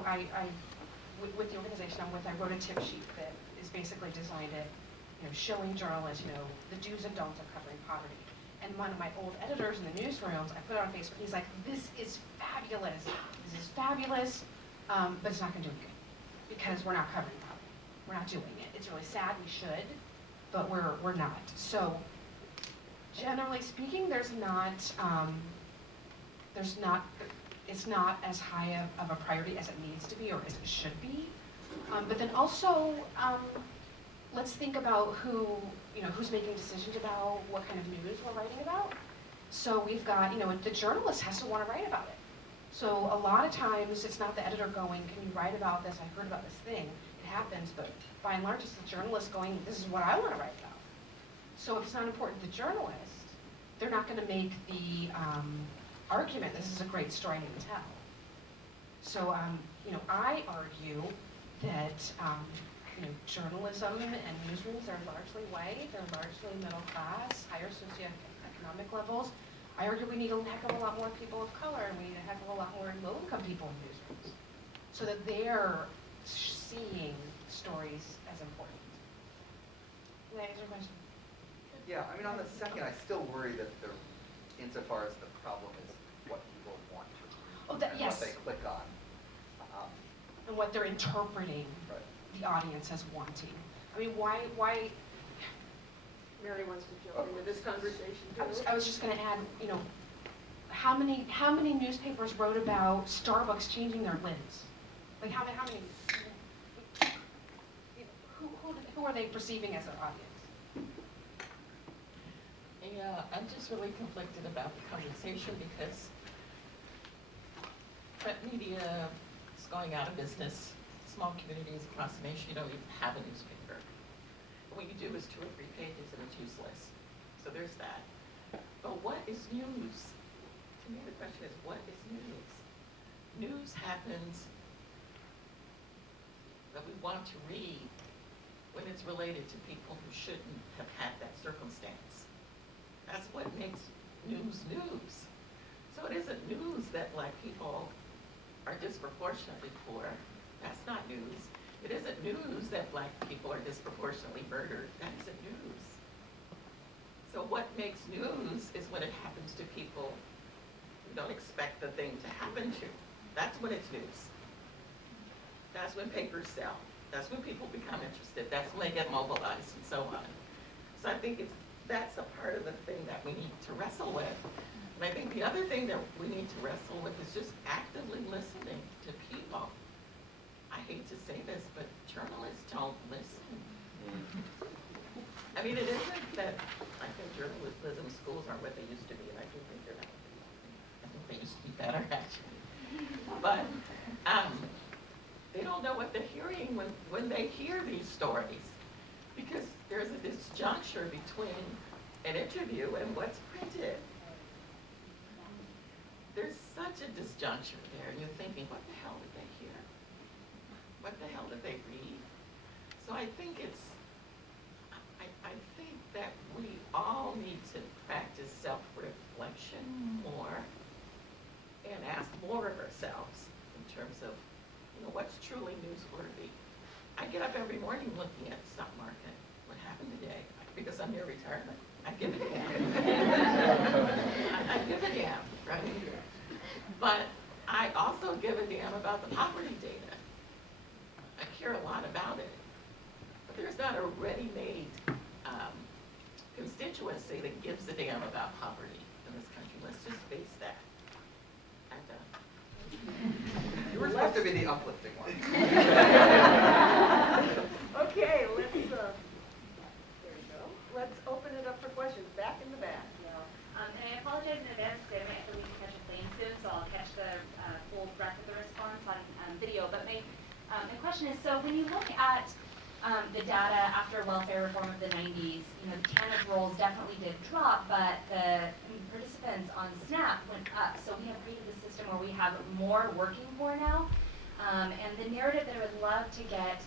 with the organization I'm with, I wrote a tip sheet that is basically designed at, showing journalists, the do's and don'ts of covering poverty. And one of my old editors in the newsrooms, I put it on Facebook, he's like, this is fabulous, but it's not gonna do any good because we're not covering poverty. We're not doing it. It's really sad, we should, but we're not. So generally speaking, it's not as high of a priority as it needs to be or as it should be. But then also, let's think about who's making decisions about what kind of news we're writing about. So we've got, the journalist has to want to write about it. So a lot of times it's not the editor going, can you write about this? I heard about this thing. It happens, but by and large it's the journalist going, this is what I want to write about. So if it's not important to the journalist, they're not going to make the argument, this is a great story to tell. So, I argue that, journalism and newsrooms are largely white, they're largely middle class, higher socioeconomic levels. I argue we need a heck of a lot more people of color, and we need a heck of a lot more low-income people in newsrooms, so that they're seeing stories as important. Did that answer your question? Yeah, I mean, on the second, I still worry that insofar as the problem is what people want to read and yes. what they click on. And what they're interpreting the audience as wanting. I mean, why? Mary wants to jump into this conversation too. I was just going to add, how many newspapers wrote about Starbucks changing their lids? Like how many? Who are they perceiving as their audience? Yeah, I'm just really conflicted about the conversation because print media is going out of business. Small communities across the nation, you don't even have a newspaper. What you do is 2 or 3 pages and it's useless. So there's that. But what is news? To me, the question is, what is news? News happens that we want to read when it's related to people who shouldn't have had that circumstance. That's what makes news news. So it isn't news that Black people are disproportionately poor. That's not news. It isn't news that Black people are disproportionately murdered. That isn't news. So what makes news is when it happens to people who don't expect the thing to happen to. That's when it's news. That's when papers sell. That's when people become interested. That's when they get mobilized and so on. So I think that's a part of the thing that we need to wrestle with. And I think the other thing that we need to wrestle with is just actively listening to people. I hate to say this, but journalists don't listen. I mean, it isn't that I think journalism schools aren't what they used to be, and I do think they're not. I think they used to be better, actually. But they don't know what they're hearing when they hear these stories, because there's a disjuncture between an interview and what's printed. There's such a disjuncture there, and you're thinking, what the hell did they hear? What the hell did they read? So I think I think that we all need to practice self-reflection more and ask more of ourselves in terms of, what's truly newsworthy. I get up every morning looking at the stock market. What happened today? Because I'm near retirement. I give a damn. I give a damn, right? But I also give a damn about the poverty data. I care a lot about it. But there's not a ready-made constituency that gives a damn about poverty in this country. Let's just face that. I'm done. You were supposed to be the uplifting one. Okay, there you go. Let's open it up for questions. Back in the back. And I apologize in advance because I might have to leave to catch a plane soon, so I'll catch the full breadth of the response on video. But my question is, so when you look at the data after welfare reform of the 90s, the TANF rolls definitely did drop, but the participants on SNAP went up. So we have created a system where we have more working for now. And the narrative that I would love to get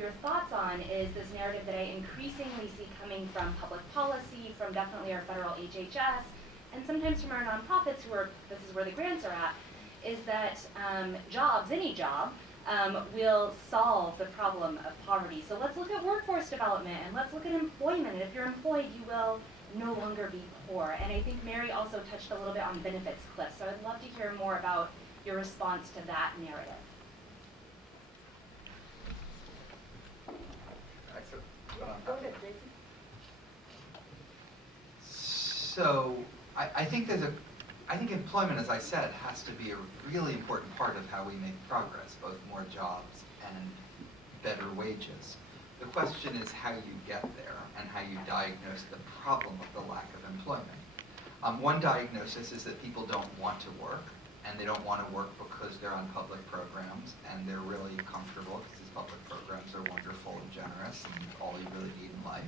your thoughts on is this narrative that I increasingly see coming from public policy, from definitely our federal HHS, and sometimes from our nonprofits this is where the grants are at, is that jobs, any job, will solve the problem of poverty. So let's look at workforce development and let's look at employment. And if you're employed, you will no longer be poor. And I think Mary also touched a little bit on benefits cliffs. So I'd love to hear more about your response to that narrative. Go ahead, Jason. So I think I think employment, as I said, has to be a really important part of how we make progress, both more jobs and better wages. The question is how you get there and how you diagnose the problem of the lack of employment. One diagnosis is that people don't want to work, and they don't want to work because they're on public programs and they're really comfortable because these public programs are wonderful and generous and all you really need in life.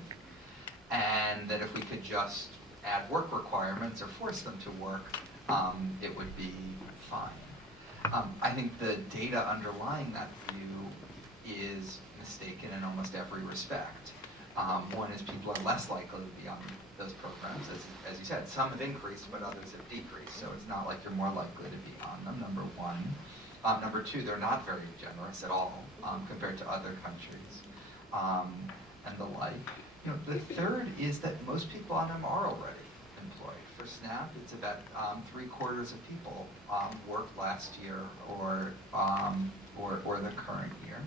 And that if we could just add work requirements or force them to work, it would be fine. I think the data underlying that view is mistaken in almost every respect. One is people are less likely to be on those programs. As you said, some have increased, but others have decreased. So it's not like you're more likely to be on them, number one. Number two, they're not very generous at all compared to other countries and the like. You know, the third is that most people on them are already employed. For SNAP, it's about 3/4 of people worked last year or the current year.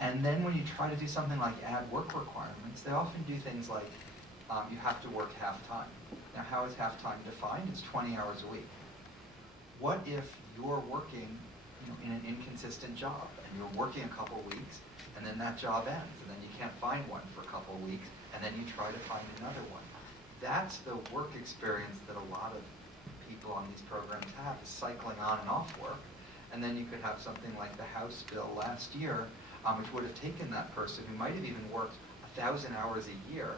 And then when you try to do something like add work requirements, they often do things like you have to work half-time. Now, how is half-time defined? It's 20 hours a week. What if you're working in an inconsistent job and you're working a couple weeks and then that job ends and then you can't find one for a couple weeks and then you try to find another one? That's the work experience that a lot of people on these programs have, is cycling on and off work. And then you could have something like the House bill last year, which would have taken that person who might have even worked 1,000 hours a year,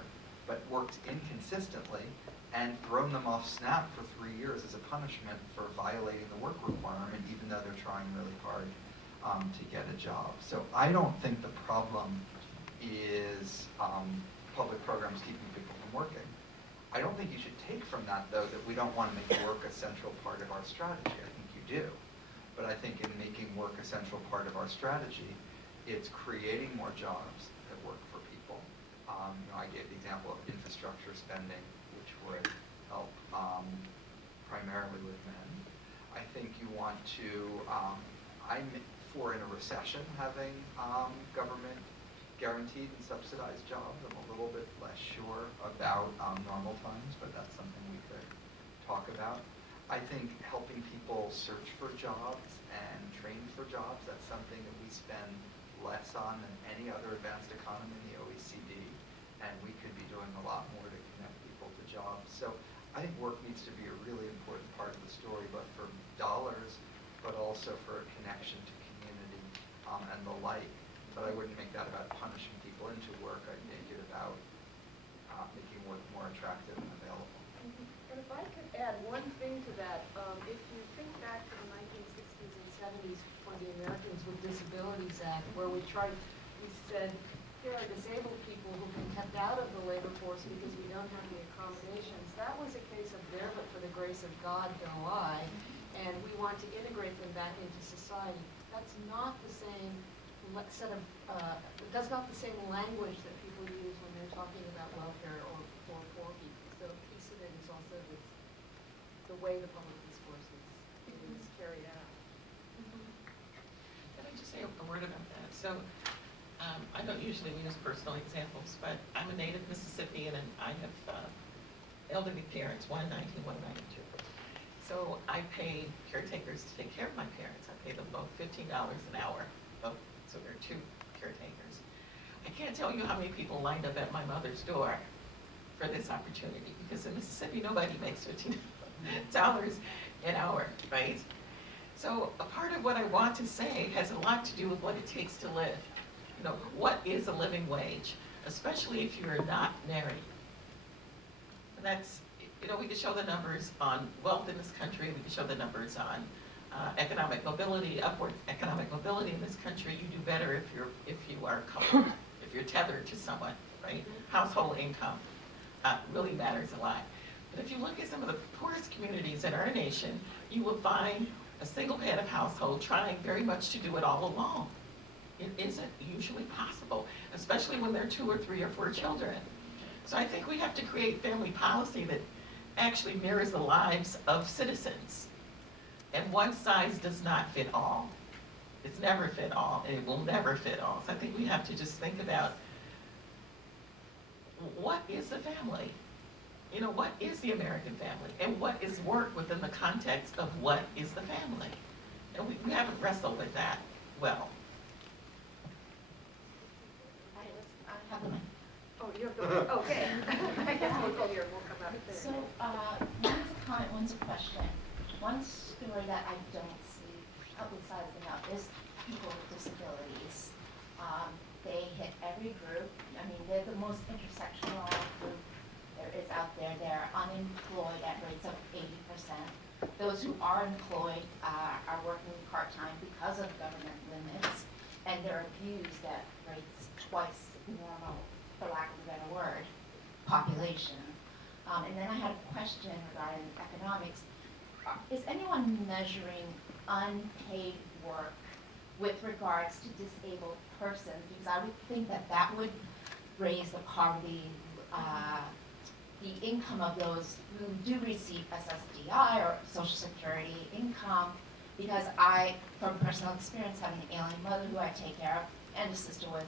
but worked inconsistently, and thrown them off SNAP for 3 years as a punishment for violating the work requirement, even though they're trying really hard to get a job. So I don't think the problem is public programs keeping people from working. I don't think you should take from that, though, that we don't want to make work a central part of our strategy. I think you do. But I think in making work a central part of our strategy, it's creating more jobs that work for people. I gave the example of infrastructure spending, which would help primarily with men. I think you want to, I'm for in a recession having government guaranteed and subsidized jobs. I'm a little bit less sure about normal times, but that's something we could talk about. I think helping people search for jobs and train for jobs, that's something that we spend less on than any other advanced economy in the OECD, and we could be doing a lot more to connect people to jobs. So I think work needs to be a really important part of the story, both for dollars, but also for a connection to community and the like. But I wouldn't make that about punishing people into work. I'd make it about making work more attractive and available. And if I could add one thing to that, if you think back to the 1960s and 70s for the Americans with Disabilities Act, where we said, here are disabled people who've been kept out of the labor force because we don't have the accommodations. That was a case of there but for the grace of God go I, and we want to integrate them back into society. That's not the same that's not the same language that people use when they're talking about welfare or poor people. So a piece of it is also the way the public discourse is carried out. Can I just say a word about that? So I don't usually use personal examples, but I'm a native Mississippian and I have elderly parents, one 19, one 92. So I pay caretakers to take care of my parents. I pay them both $15 an hour. So there are 2 caretakers. I can't tell you how many people lined up at my mother's door for this opportunity, because in Mississippi, nobody makes $15 an hour, right? So a part of what I want to say has a lot to do with what it takes to live. What is a living wage, especially if you're not married? And that's, we can show the numbers on wealth in this country, we can show the numbers on economic mobility, upward economic mobility in this country. You do better if you are coupled, if you're tethered to someone, right? Household income really matters a lot. But if you look at some of the poorest communities in our nation, you will find a single head of household trying very much to do it all alone. It isn't usually possible, especially when there are 2 or 3 or 4 children. So I think we have to create family policy that actually mirrors the lives of citizens. And one size does not fit all. It's never fit all, and it will never fit all. So I think we have to just think about, what is a family? What is the American family? And what is work within the context of what is the family? And we haven't wrestled with that well. Oh, you have the okay. I guess we'll go here. We'll come out there. So one's a comment, one's a question. One story that I don't see publicized enough is people with disabilities. They hit every group. I mean, they're the most intersectional group there is out there, they're unemployed at rates of 80%. Those who are employed are working part-time because of government limits, and they're abused at rates twice normal, for lack of a better word, population. And then I had a question regarding economics. Is anyone measuring unpaid work with regards to disabled persons? Because I would think that that would raise the poverty, the income of those who do receive SSDI or Social Security income, because I, from personal experience, have an ailing mother who I take care of and a sister with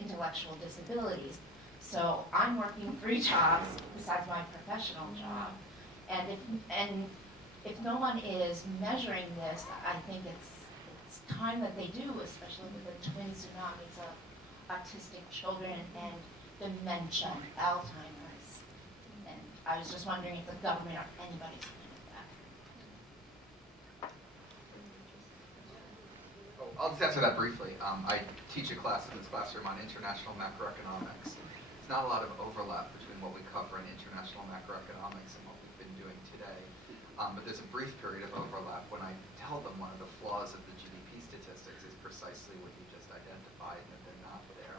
intellectual disabilities. So I'm working 3 jobs besides my professional job. And if no one is measuring this, I think it's time that they do, especially with the twin tsunamis of autistic children and dementia and Alzheimer's. And I was just wondering if the government or anybody's looking at that. Oh, I'll just answer that briefly. I teach a class in this classroom on international macroeconomics. It's not a lot of overlap between what we cover in international macroeconomics and what we've been doing today. But there's a brief period of overlap when I tell them one of the flaws of the GDP statistics is precisely what you just identified, that they're not there.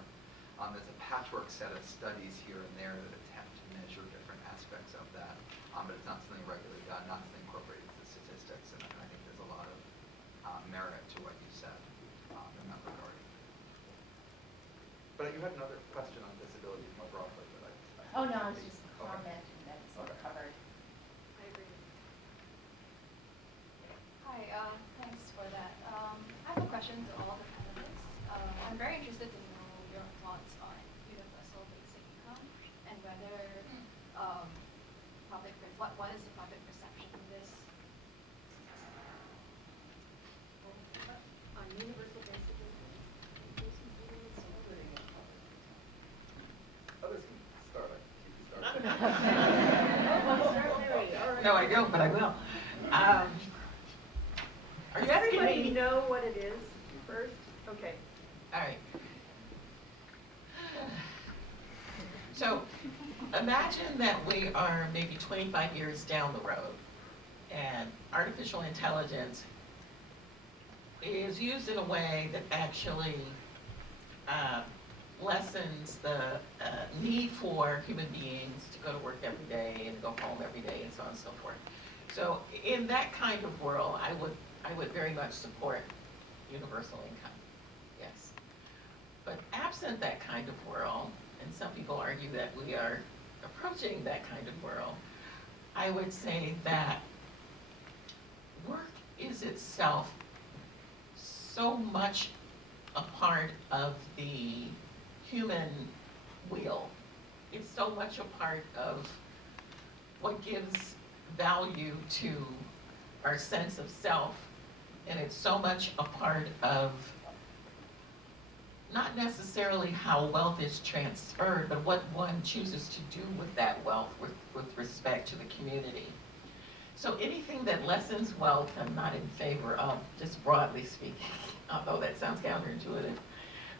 There's a patchwork set of studies here and there that attempt to measure different aspects of that, but it's not something regularly done, not something incorporated into the statistics, and I think there's a lot of merit to what you said in that regard. But you had another question on disability more broadly, but Oh no, I was just commenting that it's Okay. covered. I agree. Hi, thanks for that. I have a question to all the panelists. I'm very interested to know your thoughts on universal basic income and whether what is the public perception of this? On universal basic income. others can start. You can start. No, I don't, but I will. Are Does you asking everybody me? know what it is first? Okay. All right. So imagine that we are maybe 25 years down the road and artificial intelligence is used in a way that actually lessens the need for human beings to go to work every day and go home every day and so on and so forth. So in that kind of world, I would very much support universal income, yes. But absent that kind of world, and some people argue that we are approaching that kind of world, I would say that work is itself so much a part of the human wheel. It's so much a part of what gives value to our sense of self, and it's so much a part of not necessarily how wealth is transferred, but what one chooses to do with that wealth with respect to the community. So anything that lessens wealth, I'm not in favor of, just broadly speaking, although that sounds counterintuitive,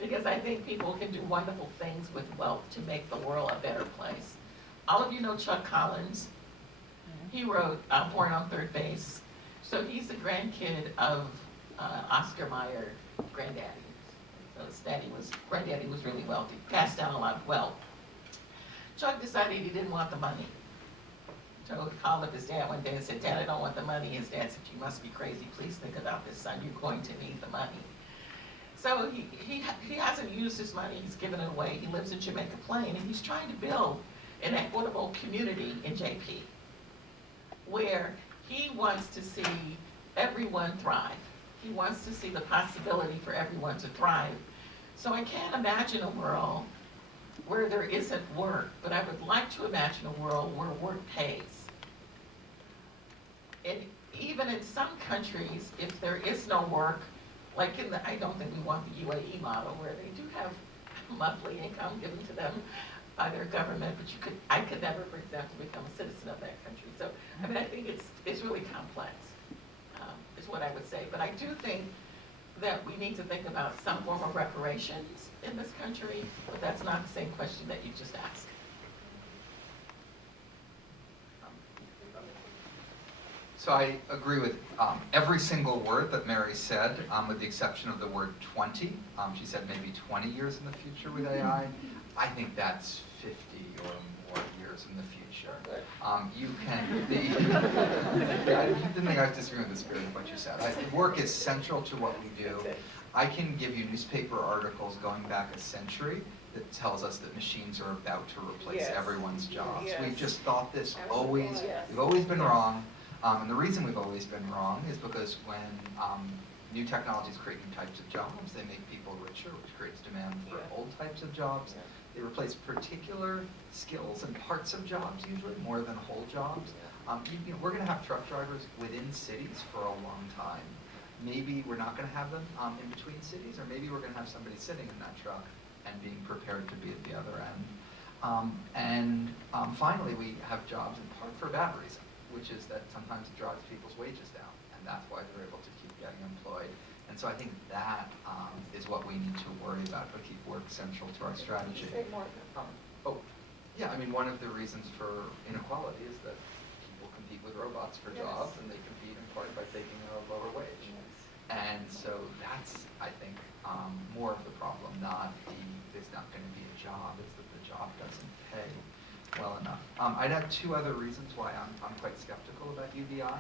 because I think people can do wonderful things with wealth to make the world a better place. All of you know Chuck Collins. He wrote Born on Third Base. So he's the grandkid of Oscar Mayer, granddaddy. So his granddaddy was really wealthy, passed down a lot of wealth. Chuck decided he didn't want the money. So he called up his dad one day and said, "Dad, I don't want the money." His dad said, "You must be crazy. Please think about this, son. You're going to need the money." So he hasn't used his money. He's given it away. He lives in Jamaica Plain, and he's trying to build an equitable community in JP where he wants to see everyone thrive. He wants to see the possibility for everyone to thrive. So I can't imagine a world where there isn't work, but I would like to imagine a world where work pays. And even in some countries, if there is no work, like I don't think we want the UAE model where they do have monthly income given to them by their government, but I could never, for example, become a citizen of that country. So, I mean, I think it's really complex, is what I would say. But I do think that we need to think about some form of reparations in this country, but that's not the same question that you just asked. So I agree with every single word that Mary said, with the exception of the word 20. She said maybe 20 years in the future with AI. I think that's 50 or more years in the future. You can be, I didn't think I was disagreeing with the spirit of what you said. Work is central to what we do. I can give you newspaper articles going back a century that tells us that machines are about to replace everyone's jobs. We've just thought this always, we've always been wrong. And the reason we've always been wrong is because when new technologies create new types of jobs, they make people richer, which creates demand for old types of jobs. They replace particular skills and parts of jobs usually more than whole jobs. We're going to have truck drivers within cities for a long time. Maybe we're not going to have them in between cities, or maybe we're going to have somebody sitting in that truck and being prepared to be at the other end. Finally, we have jobs in part for a bad reason, which is that sometimes it drives people's wages down, and that's why they're able to keep getting employed. And so I think that is what we need to worry about, but keep work central to our strategy. I mean, one of the reasons for inequality is that people compete with robots for jobs, and they compete in part by taking a lower wage. And so that's, I think, more of the problem, not there's not going to be a job, it's that the job doesn't pay well enough. I'd have two other reasons why I'm quite skeptical about UBI.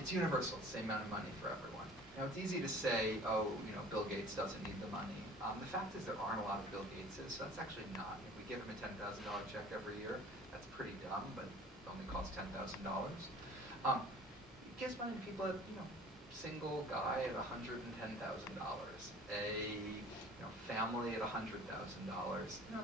It's universal, it's the same amount of money for everyone. Now, it's easy to say, oh, Bill Gates doesn't need the money. The fact is there aren't a lot of Bill Gateses, so that's actually not. If we give him a $10,000 check every year, that's pretty dumb, but it only costs $10,000. It gives money to people at, single guy at $110,000, a family at $100,000.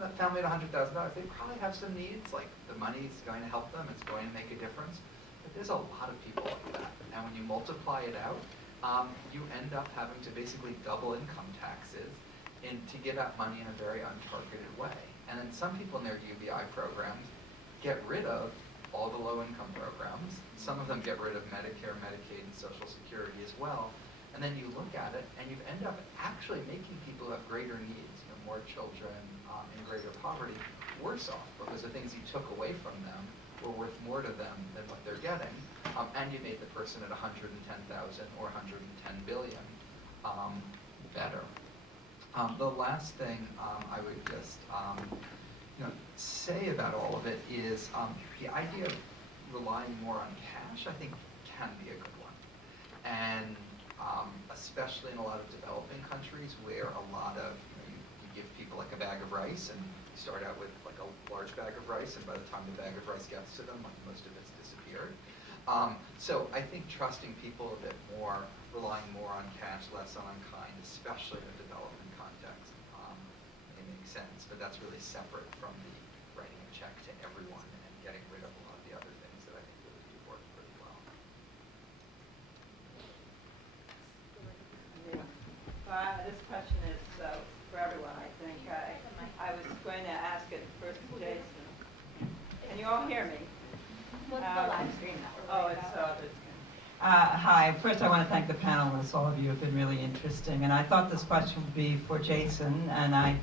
That family at $100,000, they probably have some needs, like the money's going to help them, it's going to make a difference. But there's a lot of people like that, and when you multiply it out, you end up having to basically double income taxes to give out money in a very untargeted way. And then some people in their UBI programs get rid of all the low-income programs. Some of them get rid of Medicare, Medicaid, and Social Security as well. And then you look at it, and you end up actually making people who have greater needs, more children in greater poverty, worse off, because the things you took away from them were worth more to them than what they're getting, and you made the person at 110,000 or 110 billion better. The last thing I would just say about all of it is the idea of relying more on cash, I think, can be a good one. And especially in a lot of developing countries where a lot of, you give people like a bag of rice, and you start out with like a large bag of rice, and by the time the bag of rice gets to them, like most of it's disappeared. So I think trusting people a bit more, relying more on cash, less on kind, especially in a development context, may make sense, but that's really separate from the writing a check to everyone and getting rid of a lot of the other things that I think really do work pretty well. This question is for everyone, I think. I was going to ask it first to Jason. Can you all hear me? What's the live stream? Oh, it's Hi. First, I want to thank the panelists. All of you have been really interesting. And I thought this question would be for Jason, and I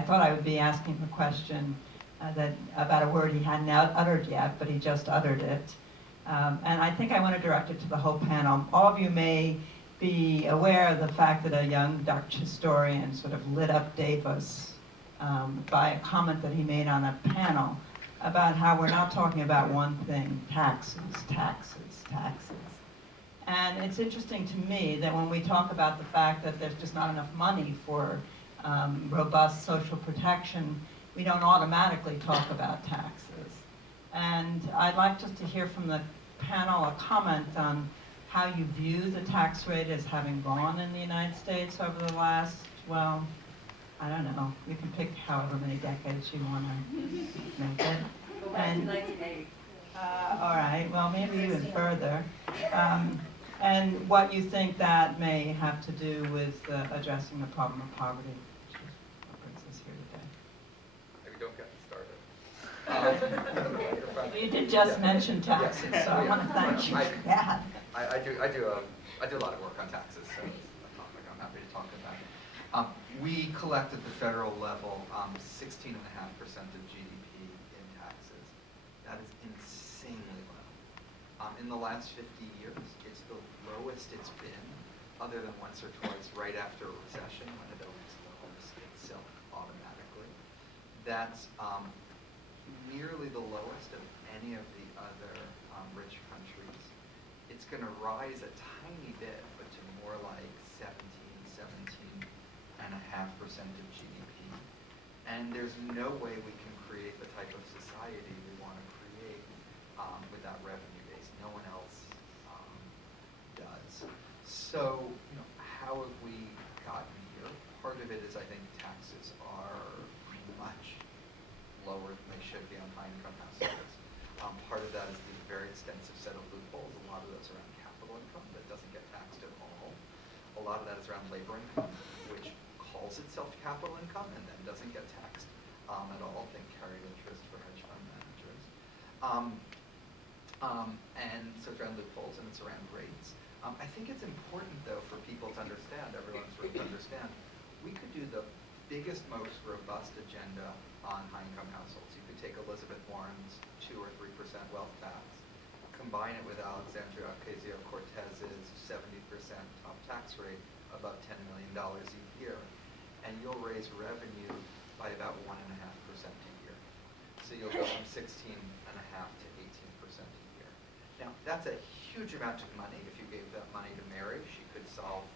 thought I would be asking him a question about a word he hadn't uttered yet, but he just uttered it. And I think I want to direct it to the whole panel. All of you may be aware of the fact that a young Dutch historian sort of lit up Davis by a comment that he made on a panel about how we're not talking about one thing, taxes, taxes, taxes. And it's interesting to me that when we talk about the fact that there's just not enough money for robust social protection, we don't automatically talk about taxes. And I'd like just to hear from the panel a comment on how you view the tax rate as having gone in the United States over the last, well, I don't know, you can pick however many decades you want to make it. Go back to 1980. All right, well, maybe even further. And what you think that may have to do with addressing the problem of poverty, which is what brings us here today. Maybe don't get me started. You did just mention taxes, so I want to thank you for that. I do a lot of work on taxes, so it's a topic I'm happy to talk about. We collect at the federal level 16.5% of GDP in taxes. That is insanely low. In the last 50 years, it's the lowest it's been, other than once or twice right after a recession when it always lowers itself automatically. That's nearly the lowest of any of the other rich countries. It's going to rise a tiny bit, but to more like 17.5% of GDP. And there's no way we can create the type of society we want to create with that revenue base. No one else does. So, how have we gotten here? Part of it is I think taxes are much lower than they should be on high-income households. Part of that is the very extensive set of loopholes. A lot of those around capital income that doesn't get taxed at all. A lot of that is around labor income, which calls itself capital income and then doesn't get taxed at all. Think carried interest for hedge fund managers. And so it's around loopholes and it's around rates. I think it's important, though, for people to understand, everyone sort of to understand, we could do the biggest, most robust agenda on high-income households. You could take Elizabeth Warren's 2 or 3% wealth tax, combine it with Alexandria Ocasio-Cortez's 70% top tax rate, above $10 million a year, and you'll raise revenue by about 1.5% a year. So you'll go from 16.5% to 18% a year. Now, that's a huge amount of money. If you gave that money to Mary, she could solve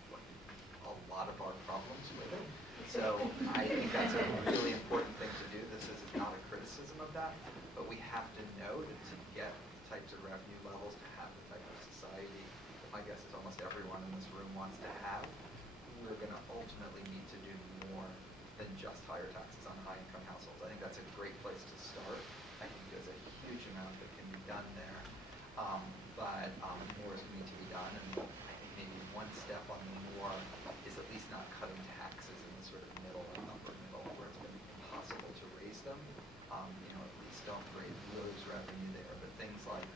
a lot of our problems with it. So I think that's a really important thing to do. This is not a criticism of that, but we have to know that to get the types of revenue levels, to have the type of society that my guess is almost everyone in this room wants to have, we're going to ultimately need to do more than just higher taxes on high-income households. I think that's a great place to start. I think there's a huge amount that can be done there, but more is going to need to be done, and I think maybe one step on the more is at least not cutting taxes in the sort of middle and upper middle where it's going to be impossible to raise them. At least don't lose revenue there, but things like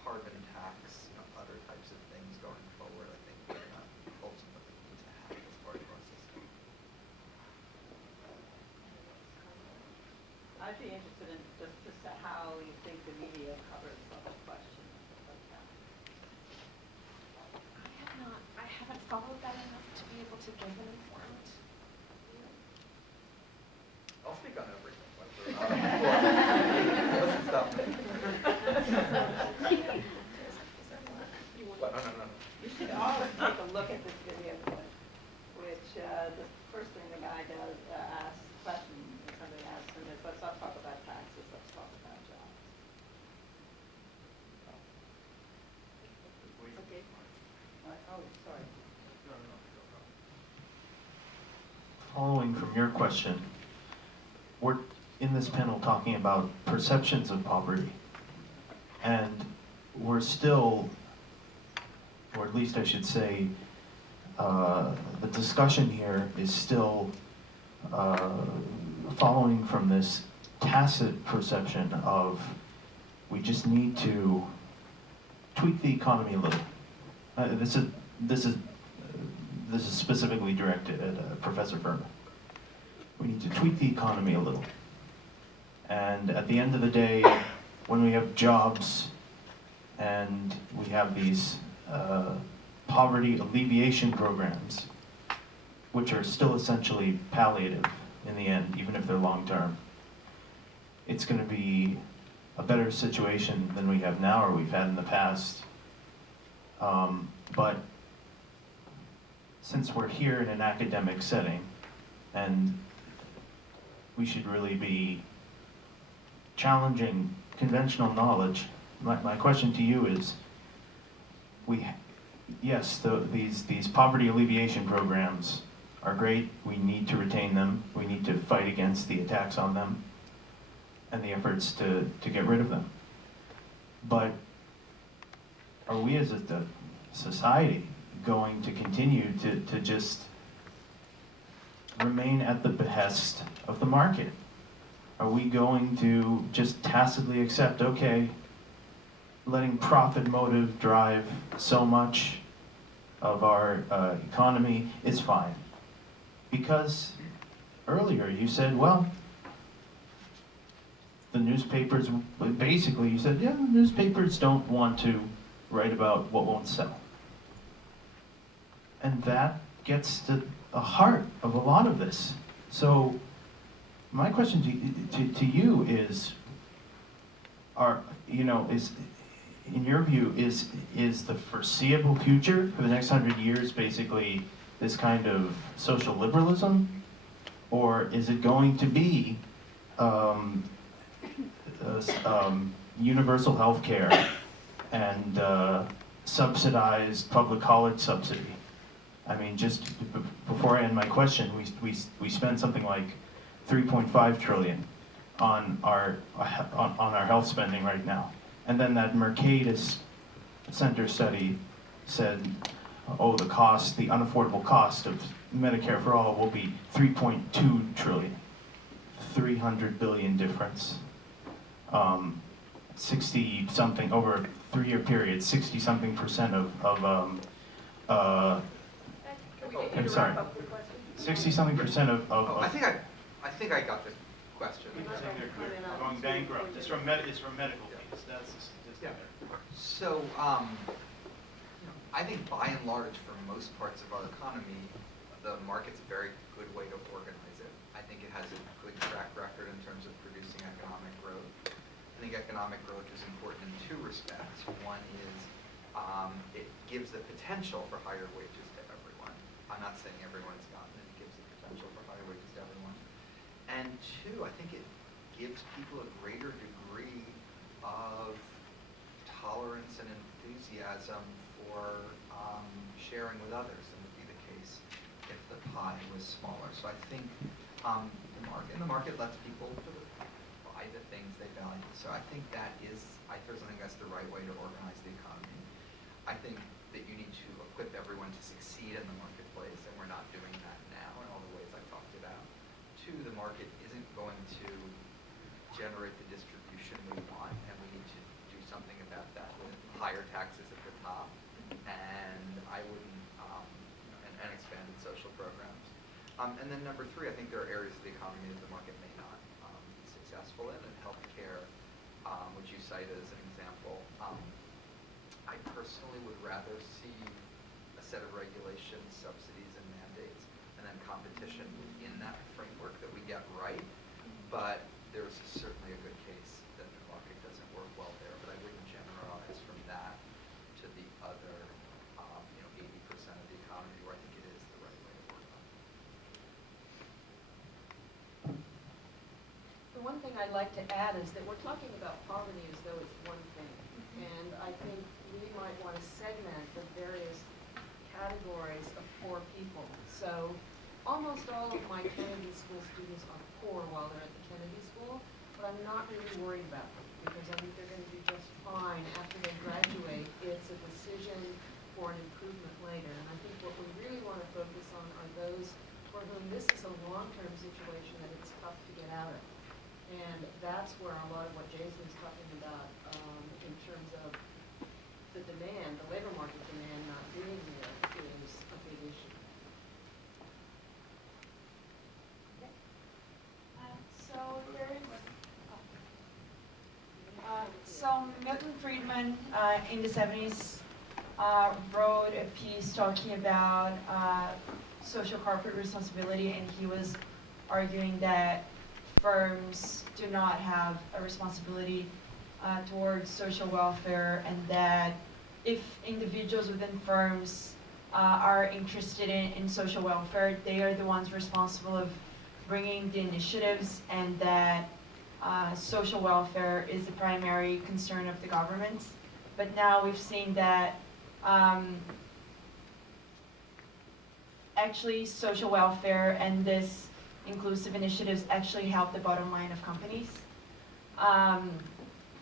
carbon tax, other types of things going forward, I think we're going to ultimately need to have as part of our system. I'd be interested in just how you think the media covers the question of that. I haven't followed that enough to be able to give an informed. I'll speak on everything. No. You should always take a look at this video clip, which the first thing the guy does asks questions, and somebody asks him is, let's not talk about taxes, let's talk about jobs. Okay. Oh, sorry. Following from your question, we're in this panel talking about perceptions of poverty, and we're still, or at least I should say, the discussion here is still following from this tacit perception of we just need to tweak the economy a little. This is specifically directed at Professor Furman. We need to tweak the economy a little. And at the end of the day, when we have jobs and we have these poverty alleviation programs, which are still essentially palliative in the end, even if they're long-term, it's going to be a better situation than we have now or we've had in the past. But since we're here in an academic setting, and we should really be challenging conventional knowledge, my question to you is, yes, these poverty alleviation programs are great. We need to retain them. We need to fight against the attacks on them and the efforts to get rid of them. But are we as a society going to continue to just remain at the behest of the market? Are we going to just tacitly accept, okay, letting profit motive drive so much of our economy is fine? Because earlier you said, well, the newspapers, basically you said, yeah, the newspapers don't want to write about what won't sell. And that gets to the heart of a lot of this. So my question to you is, is, in your view, is the foreseeable future for the next 100 years basically this kind of social liberalism? Or is it going to be universal health care and subsidized public college subsidy? I mean, just before I end my question, we spend something like 3.5 trillion on our health spending right now, and then that Mercatus Center study said, oh, the unaffordable cost of Medicare for all will be 3.2 trillion, 300 billion difference. 60 something over a 3-year period, 60-something% of I'm sorry. 60-something% of I think I got this question. Going bankrupt. It's from medical fees. That's the statistic. Yeah. So, I think by and large, for most parts of our economy, the market's a very good way to organize it. I think it has a good track record in terms of producing economic growth. I think economic growth is important in 2 respects. One is it gives the potential for higher wages to everyone. I'm not saying everyone's gotten it. It gives the potential for higher wages to everyone. And 2, I think it gives people a greater degree of tolerance and enthusiasm for sharing with others than would be the case if the pie was smaller. So I think the market lets people sort of buy the things they value. So I think I personally think that's the right way to organize the economy. I think that you need to equip everyone to succeed in the marketplace, and we're not doing that now in all the ways I've talked about. 2, the market isn't going to generate the distribution we want, and we need to do something about that with higher taxes at the top, and and expanded social programs. And then number 3, I think there are areas of the economy that the market may not be successful in, and healthcare, which you cite as an example. I personally would rather see a set of regulations, subsidies, and mandates, and then competition within that framework that we get right. But there's certainly a good case that the market doesn't work well there. But I wouldn't generalize from that to the other, 80% of the economy where I think it is the right way to work on. The one thing I'd like to add is that we're talking about poverty as though it's one thing. And I think we might want to segment the various categories of poor people. So almost all of my Kennedy School students are poor while they're at the Kennedy School, but I'm not really worried about them because I think they're going to do just fine after they graduate. It's a decision for an improvement later. And I think what we really want to focus on are those for whom this is a long-term situation that it's tough to get out of. And that's where a lot of what Jason's talking about in terms of the demand, the labor market demand not being there is a big issue. So Milton Friedman in the 70s wrote a piece talking about social corporate responsibility, and he was arguing that firms do not have a responsibility towards social welfare, and that if individuals within firms are interested in social welfare, they are the ones responsible of bringing the initiatives, and that social welfare is the primary concern of the government. But now we've seen that actually social welfare and this inclusive initiatives actually help the bottom line of companies.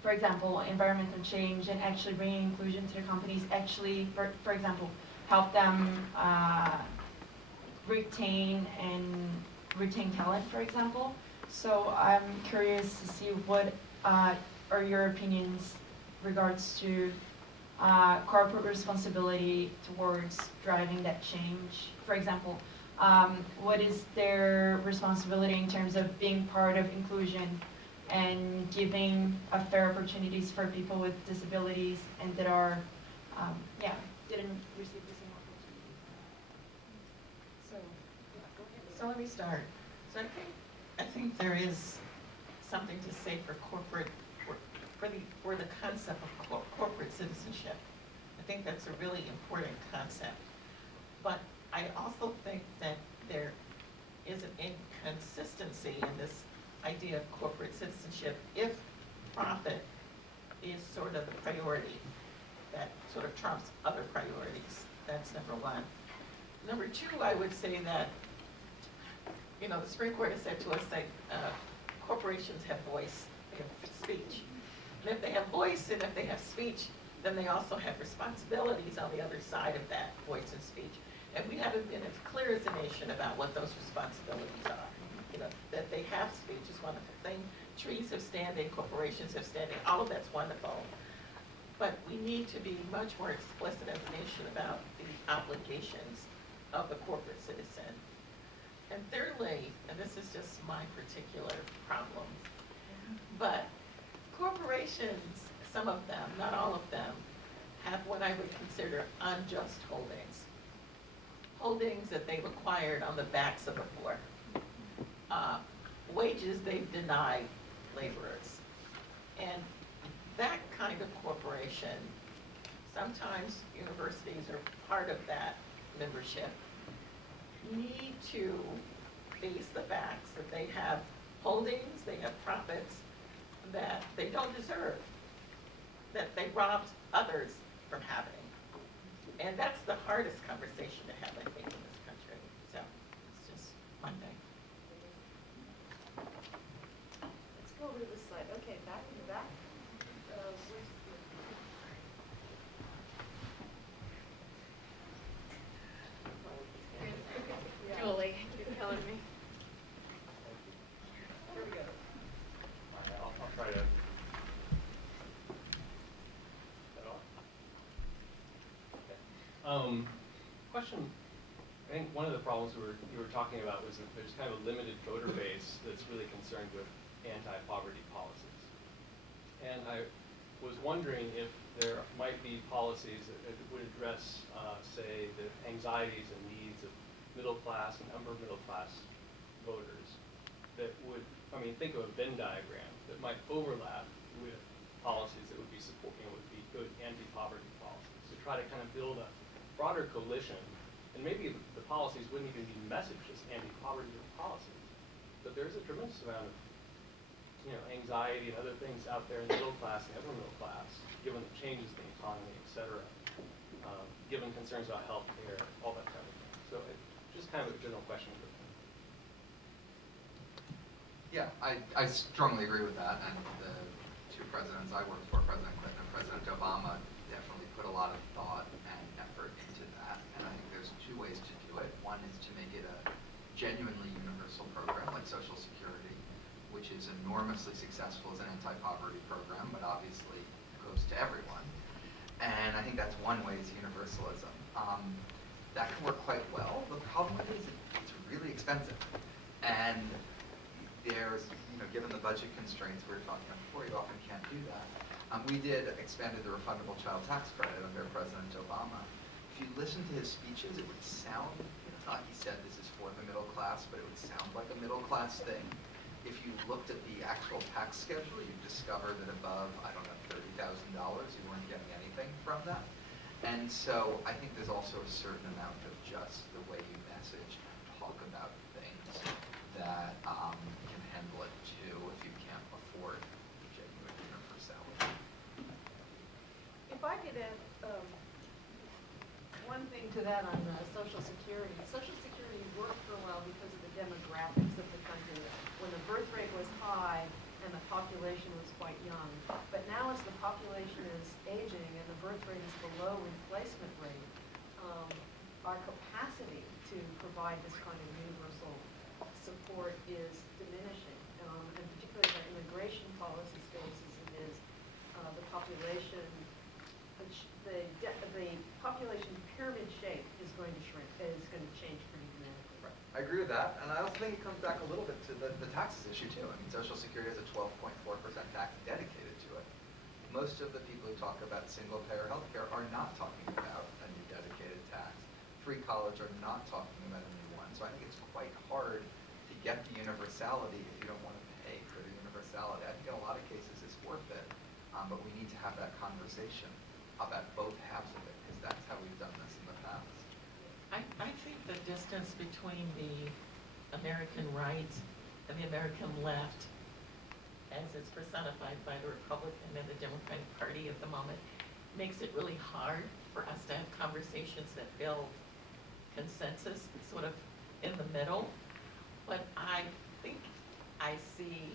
For example, environmental change and actually bringing inclusion to the companies actually, for example, help them retain talent, for example. So I'm curious to see what are your opinions regards to corporate responsibility towards driving that change. For example, what is their responsibility in terms of being part of inclusion and giving fair opportunities for people with disabilities and that are, yeah, didn't receive the same opportunity. So, so let me start. So I think there is something to say for corporate, for the concept of corporate citizenship. I think that's a really important concept. But I also think that there is an inconsistency in this idea of corporate citizenship if profit is sort of the priority that sort of trumps other priorities. That's number one. Number two, I would say that, you know, the Supreme Court has said to us that corporations have voice, they have speech. And if they have voice and if they have speech, then they also have responsibilities on the other side of that voice and speech. And we haven't been as clear as a nation about what those responsibilities are. You know, that they have speech is a wonderful thing. Trees have standing, corporations have standing, all of that's wonderful. But we need to be much more explicit as a nation about the obligations of the corporate citizen. And thirdly, and this is just my particular problem, but corporations, some of them, not all of them, have what I would consider unjust holdings. Holdings that they've acquired on the backs of the poor. Wages they've denied laborers. And that kind of corporation, sometimes universities are part of that membership, need to face the facts that they have holdings, they have profits that they don't deserve, that they robbed others from having. And that's the hardest conversation to have, I think, in this country. So it's just one thing. Let's go over to this side. Okay, back in the back. Where's Julie. You're killing me. Here we go. All right, I'll try to. Is that on? Okay. Question. I think one of the problems you were talking about was that there's kind of a limited voter base that's really concerned with anti-poverty policies. And I was wondering if there might be policies that would address, say, the anxieties and needs of middle class and upper middle class voters that would, I mean, think of a Venn diagram that might overlap with policies that would be would be good anti-poverty policies to try to kind of build a broader coalition. And maybe the policies wouldn't even be messaged as anti-poverty policies, but there's a tremendous amount of, you know, anxiety and other things out there in the middle class and upper middle class, given the changes in the economy, et cetera, given concerns about health care, all that kind of thing. So just kind of a general question. Yeah, I strongly agree with that, and the two presidents I worked for, President Clinton and President Obama, definitely put a lot of thought and effort into that, and I think there's two ways to do it. One is to make it a genuinely universal program like Social Security, which is enormously successful as an anti-poverty program, but obviously goes to everyone. And I think that's one way is universalism. That can work quite well. The problem is it's really expensive. And there's, you know, given the budget constraints we were talking about before, you often can't do that. We expanded the refundable child tax credit under President Obama. If you listen to his speeches, it would sound, it's not he said this is for the middle class, but it would sound like a middle class thing. If you looked at the actual tax schedule, you'd discover that above, I don't know, $30,000, you weren't getting anything from that. And so I think there's also a certain amount of just the way you message and talk about things that can handle it too if you can't afford genuine universality. If I could add one thing to that on Social Security. Social Security worked for a while because of the demographics of the country. When the birth rate was high and the population was quite young. But now as the population is aging and the birth rate is below replacement rate, our capacity to provide this kind of universal support is diminishing. And particularly as our immigration policy stays as it is, the population the population pyramid shape is going to shrink, is going to change pretty dramatically. Right. I I agree with that, and I also think it comes back a little bit to the taxes issue too. I mean, Social Security has a 12.4% tax dedicated to it. Most of the people who talk about single-payer healthcare are not talking about a new dedicated tax. Free college are not talking about a new one. So I think it's quite hard to get the universality if you don't want to pay for the universality. I think in a lot of cases it's worth it, but we need to have that conversation about both halves of it, because that's how we've done this in the past. I think the distance between the American right and the American left, as it's personified by the Republican and the Democratic Party at the moment, makes it really hard for us to have conversations that build consensus sort of in the middle. But I think I see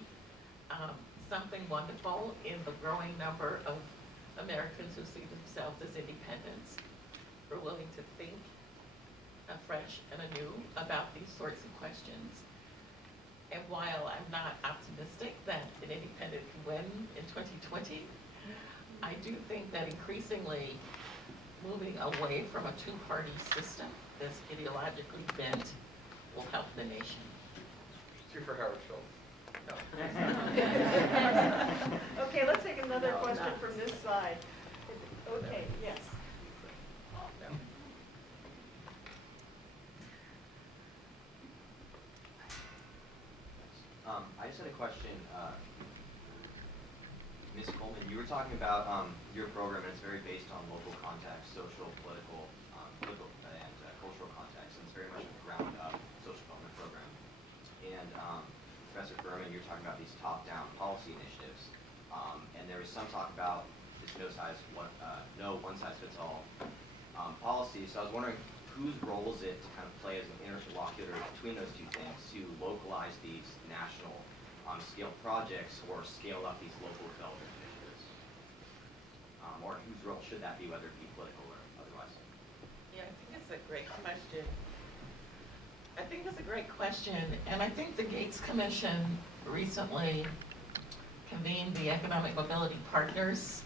something wonderful in the growing number of Americans who see themselves as independents, who are willing to think afresh and anew about these sorts of questions. And while I'm not optimistic that an independent can win in 2020, I do think that increasingly moving away from a two-party system that's ideologically bent will help the nation. True for Howard Schultz. No. Okay, let's take another question from this side. Okay, yes. I just had a question. Ms. Coleman, you were talking about your program, and it's very based on local context, social, political, and cultural context, and it's very much a ground-up social development program. And Professor Berman, you're talking about these top-down policy initiatives, and there was some talk about this no one-size-fits-all policy. So I was wondering, whose role is it to kind of play as an interlocutor between those two things to localize these national scale projects or scale up these local development initiatives? Or whose role should that be, whether it be political or otherwise? Yeah, I think it's a great question. And I think the Gates Commission recently convened the Economic Mobility Partners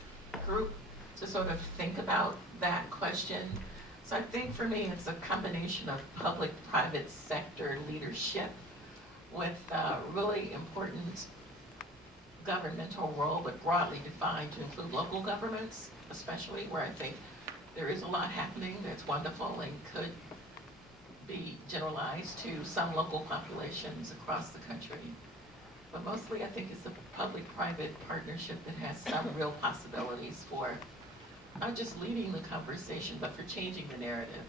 group to sort of think about that question. So I think for me, it's a combination of public-private sector leadership with really important governmental role, but broadly defined to include local governments, especially where I think there is a lot happening that's wonderful and could be generalized to some local populations across the country. But mostly I think it's a public-private partnership that has some real possibilities for not just leading the conversation, but for changing the narrative.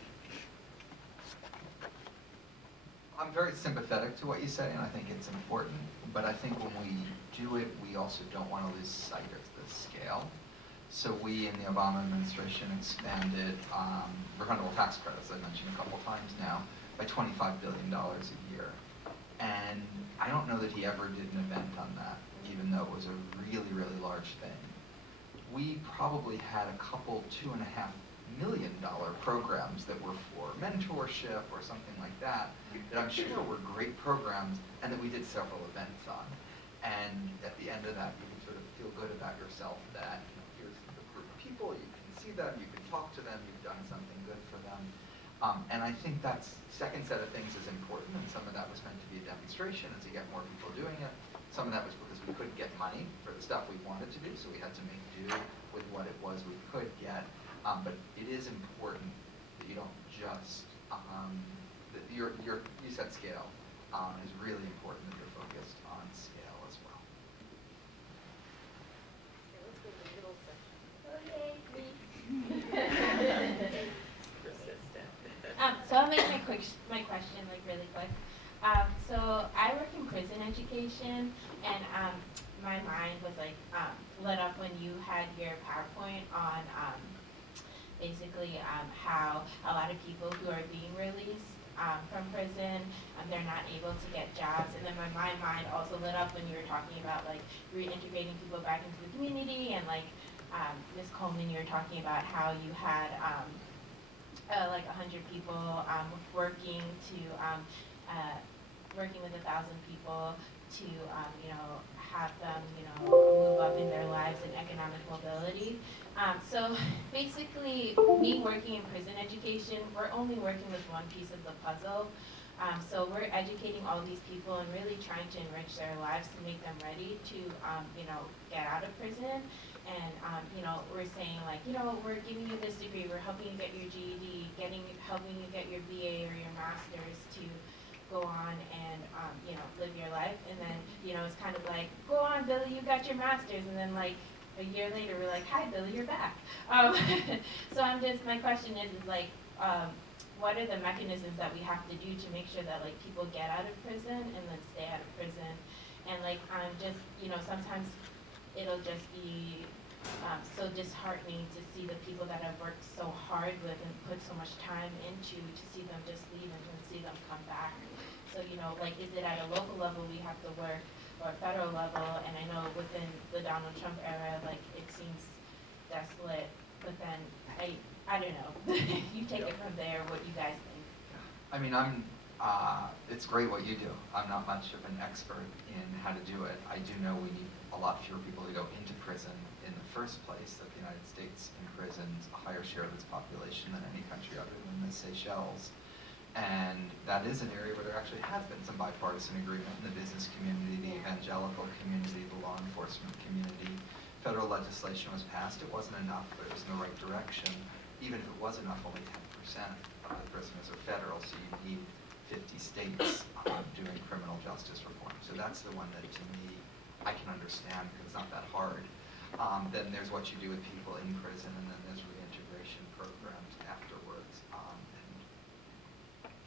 I'm very sympathetic to what you say, and I think it's important, but I think when we do it, we also don't want to lose sight of the scale. So we, in the Obama administration, expanded refundable tax credits, I mentioned a couple times now, by $25 billion a year. And I don't know that he ever did an event on that, even though it was a really, really large thing. We probably had a couple $2.5 million programs that were for mentorship or something like that I'm sure were great programs and that we did several events on. And at the end of that, you can sort of feel good about yourself that here's the group of people, you can see them, you can talk to them, you've done something good for them. And I think that second set of things is important, and some of that was meant to be a demonstration as you get more people doing it. Some of that was because we couldn't get money for the stuff we wanted to do, so we had to make do with what it was we could get. But it is important that you don't just, you said scale, is really important that you're focused on scale as well. Okay, let's go to the middle section. Okay, me. So I'll make my question like really quick. So I work in prison education, and my mind was like lit up when you had your PowerPoint on basically how a lot of people who are being released from prison, they're not able to get jobs. And then my mind also lit up when you were talking about like reintegrating people back into the community, and like Ms. Coleman, you were talking about how you had like 100 people working with 1,000 people to have them move up in their lives in economic mobility. So basically, me working in prison education, we're only working with one piece of the puzzle. So we're educating all these people and really trying to enrich their lives to make them ready to, get out of prison. And, we're saying like, we're giving you this degree, we're helping you get your GED, helping you get your BA or your master's to go on and, live your life. And then, it's kind of like, go on, Billy, you got your master's. And then like a year later, we're like, hi, Billy, you're back. So my question is like, what are the mechanisms that we have to do to make sure that like people get out of prison and then stay out of prison? And like sometimes it'll just be so disheartening to see the people that I've worked so hard with and put so much time into, to see them just leave and then see them come back. So like, is it at a local level we have to work, or a federal level? And I know within the Donald Trump era, like it seems desolate, but then I don't know. You take it from there, what you guys think. I mean, it's great what you do. I'm not much of an expert in how to do it. I do know we need a lot fewer people to go into prison in the first place, that the United States imprisons a higher share of its population than any country other than the Seychelles. And that is an area where there actually has been some bipartisan agreement in the business community, the evangelical community, the law enforcement community. Federal legislation was passed. It wasn't enough, but it was in the right direction. Even if it was enough, only 10% of the prisoners are federal, so you need 50 states doing criminal justice reform. So that's the one that, to me, I can understand because it's not that hard. Then there's what you do with people in prison, and then there's reintegration programs afterwards. And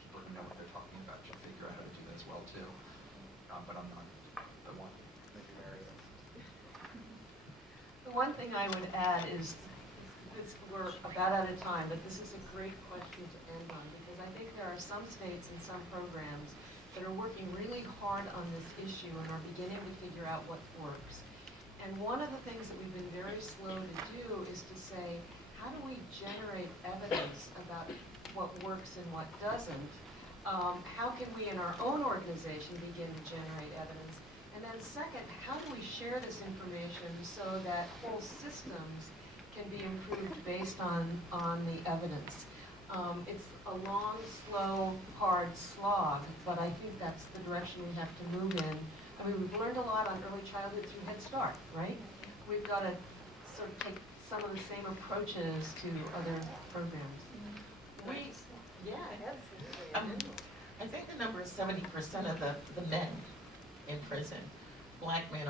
people who know what they're talking about should figure out how to do that as well, too. But I'm not the one. Maybe Mary is. The one thing I would add is, we're about out of time, but this is a great question to end on, because I think there are some states and some programs that are working really hard on this issue and are beginning to figure out what works. And one of the things that we've been very slow to do is to say, how do we generate evidence about what works and what doesn't? How can we in our own organization begin to generate evidence? And then second, how do we share this information so that whole systems can be improved based on the evidence? It's a long, slow, hard slog, but I think that's the direction we have to move in. I mean, we've learned a lot on early childhood through Head Start, right? We've got to sort of take some of the same approaches to other programs. I think the number is 70% of the men in prison, black men,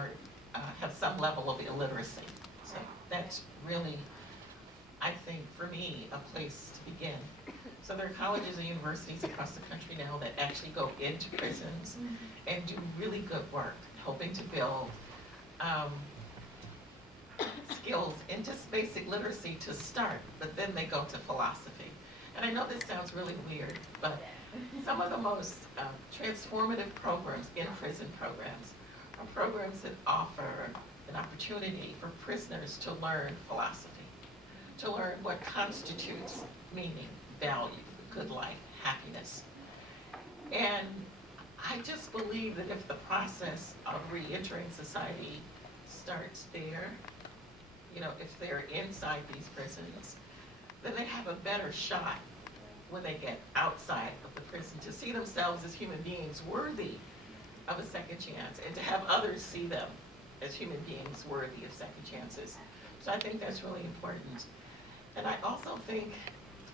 have some level of illiteracy. So that's really, I think, for me, a place to begin. So there are colleges and universities across the country now that actually go into prisons and do really good work, helping to build skills in just basic literacy to start, but then they go to philosophy. And I know this sounds really weird, but some of the most transformative programs, in-prison programs, are programs that offer an opportunity for prisoners to learn philosophy, to learn what constitutes meaning, value, good life, happiness. And I just believe that if the process of reentering society starts there, if they're inside these prisons, then they have a better shot when they get outside of the prison to see themselves as human beings worthy of a second chance, and to have others see them as human beings worthy of second chances. So I think that's really important. And I also think,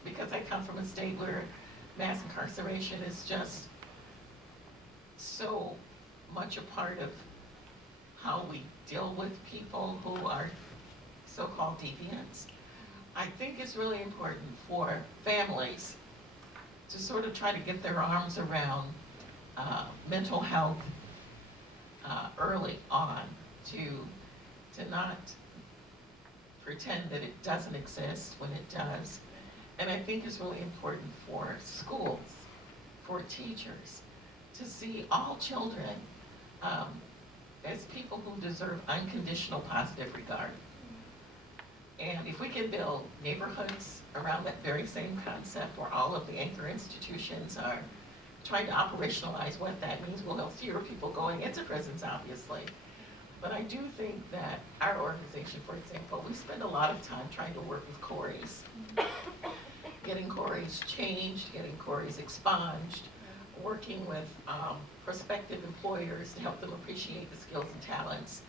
because I come from a state where mass incarceration is just so much a part of how we deal with people who are so-called deviants, I think it's really important for families to sort of try to get their arms around mental health early on, to not pretend that it doesn't exist when it does. And I think it's really important for schools, for teachers, to see all children as people who deserve unconditional positive regard. And if we can build neighborhoods around that very same concept, where all of the anchor institutions are trying to operationalize what that means, we'll have fewer people going into prisons, obviously. But I do think that our organization, for example, we spend a lot of time trying to work with quarries, getting quarries changed, getting quarries expunged, working with prospective employers to help them appreciate the skills and talents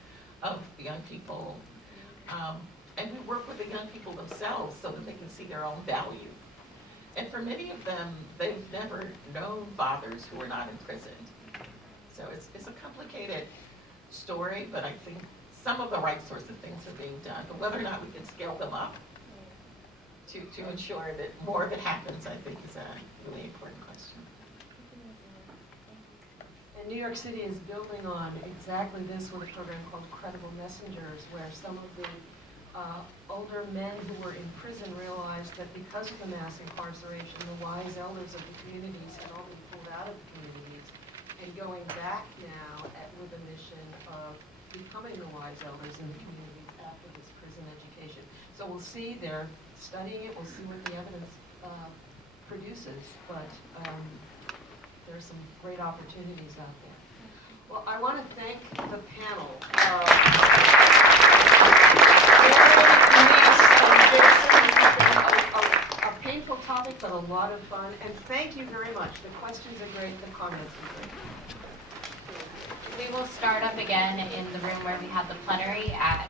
of the young people. And we work with the young people themselves so that they can see their own value. And for many of them, they've never known fathers who are not imprisoned. So it's a complicated story, but I think some of the right sorts of things are being done. But whether or not we can scale them up to ensure that more of it happens, I think is a really important question. And New York City is building on exactly this with a program called Credible Messengers, where some of the older men who were in prison realized that because of the mass incarceration, the wise elders of the communities had all been pulled out of the communities and going back now with a mission of becoming the wise elders in the communities after this prison education. So we'll see, they're studying it, we'll see what the evidence produces, but there's some great opportunities out there. Well, I want to thank the panel. A painful topic, but a lot of fun, and thank you very much. The questions are great, the comments are great. We will start up again in the room where we had the plenary at